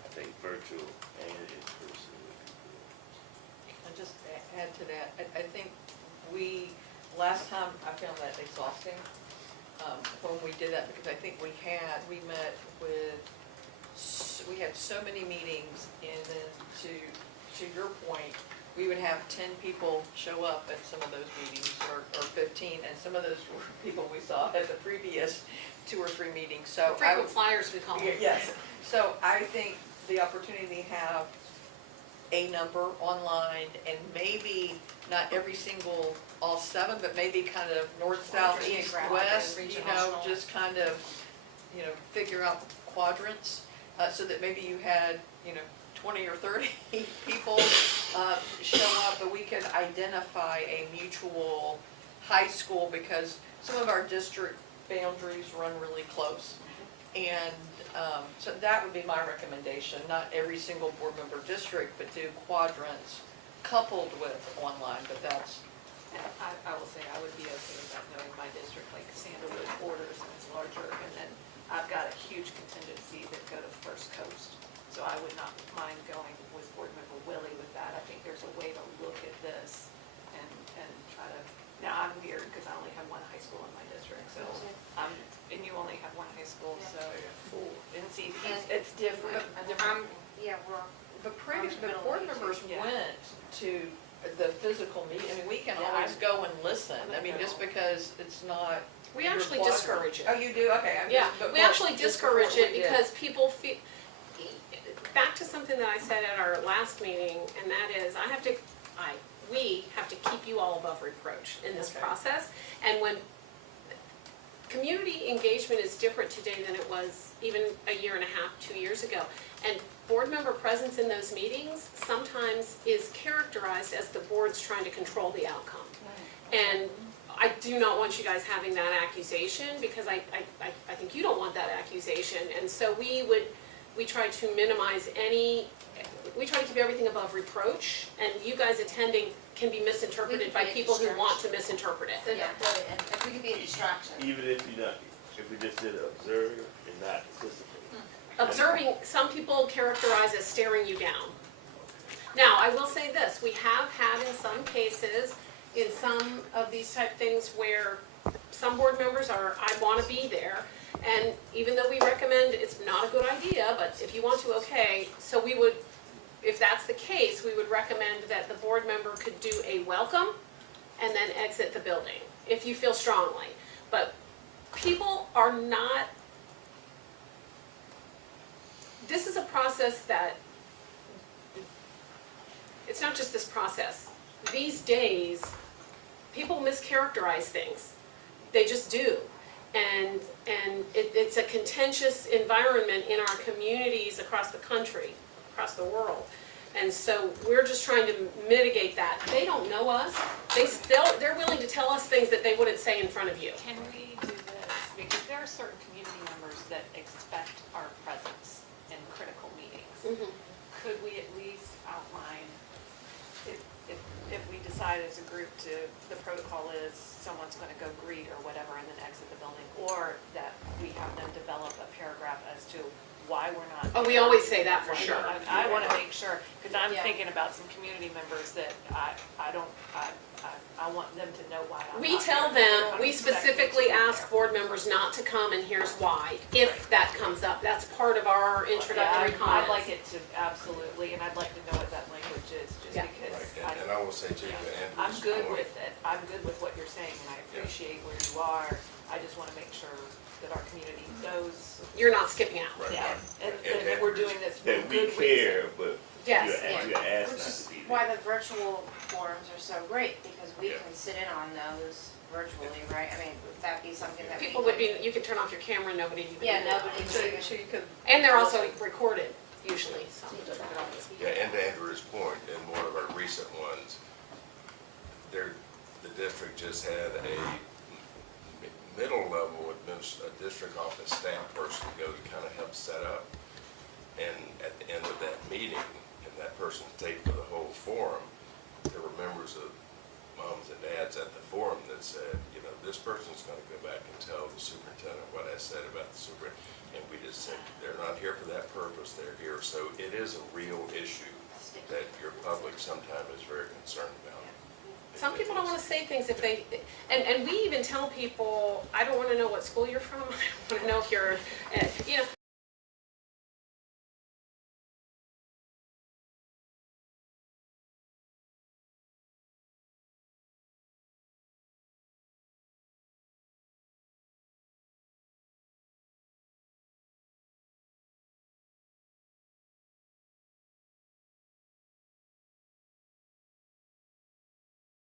I think virtual and in person would be good. And just add to that, I think last time I found that exhausting when we did that, because I think we had so many meetings, and then to your point, we would have 10 people show up at some of those meetings, or 15, and some of those were people we saw at the previous 2 or 3 meetings, so. Frequent flyers, we call them. Yes, so I think the opportunity to have a number online, and maybe not every single, all 7, but maybe kind of north, south, east, Geographic west, and regional. just kind of, figure out quadrants, so that maybe you had, 20 or 30 people show up, but we could identify a mutual high school, because some of our district boundaries run really close. And so that would be my recommendation, not every single board member district, but do quadrants coupled with online, but that's. And I will say, I would be okay with that, knowing my district, like Sandalwood borders, and it's larger, and then I've got a huge contingency that go to First Coast. So I would not mind going with board member Willie with that. I think there's a way to look at this and try to, now I'm weird because I only have 1 high school in my district, so, and you only have 1 high school, so, and see, it's different. Yeah, But previous, but Middle board ages, members yeah. went to the physical meeting, I mean, we can Yeah, always go and listen, I mean, just because it's not. We actually required. discourage it. Oh, you do, okay. Yeah, we actually discourage it Yeah. because people feel, back to something that I said at our last meeting, and that is, we have to keep you all above reproach in this Okay. process. And when community engagement is different today than it was even a year and a half, 2 years ago. And board member presence in those meetings sometimes is characterized as the board's trying to control the outcome. And I do not want you guys having that accusation, because I think you don't want that accusation. And so we try to minimize we try to keep everything above reproach, and you guys attending can be misinterpreted by people who want to misinterpret it. yeah, and if we could be a distraction. Even if we just did observe and not participate. Observing, some people characterize as staring you down. Now, I will say this, we have had in some cases, in some of these type things where some board members are, I want to be there, and even though we recommend it's not a good idea, but if you want to, okay, so we would if that's the case, we would recommend that the board member could do a welcome and then exit the building, if you feel strongly. But people are not, this is a process that, it's not just this process. These days, people mischaracterize things. They just do. And it's a contentious environment in our communities across the country, across the world. And so we're just trying to mitigate that. They don't know us. They're willing to tell us things that they wouldn't say in front of you. Can we do this? Because there are certain community members that expect our presence in critical meetings. Could we at least outline, if we decide as a group to, the protocol is someone's gonna go greet or whatever and then exit the building, or that we have them develop a paragraph as to why we're not. Oh, we always say that for sure. I wanna make sure, cause I'm Yeah. thinking about some community members that I want them to know why I'm We not tell here. them, I'm we expecting specifically to be ask board members not to come, and here's why, if that comes up. That's part of our introductory Yeah, comments. I'd like it to, absolutely, and I'd like to know what that language is, just Yeah. because Right, and I will say too, to I'm Andrew's good point, with it, I'm good with what you're saying, and I appreciate where you are. I just wanna make sure that our community knows, You're not skipping out. Right, yeah, right. and that we're doing this for That we good care, reason. but Yes. you're asked Which not is to be why there. the virtual forums are so great, because we Yeah. can sit in on those virtually, right? I mean, would that be something that we? People would be, you could turn off your camera, nobody even. Yeah, know. nobody So would so you could. And they're also recorded, usually, so. yeah, and to Andrew's point, in one of our recent ones, the district just had a middle level district office staff person go to kind of help set up. And at the end of that meeting, and that person stayed for the whole forum, there were members of moms and dads at the forum that said, you know, this person's gonna go back and tell the superintendent what I said about the superintendent. And we just said, they're not here for that purpose, they're here. So it is a real issue that your public sometimes is very concerned about. Some people don't wanna say things if they, and we even tell people, I don't wanna know what school you're from, I don't wanna know if you're, you know,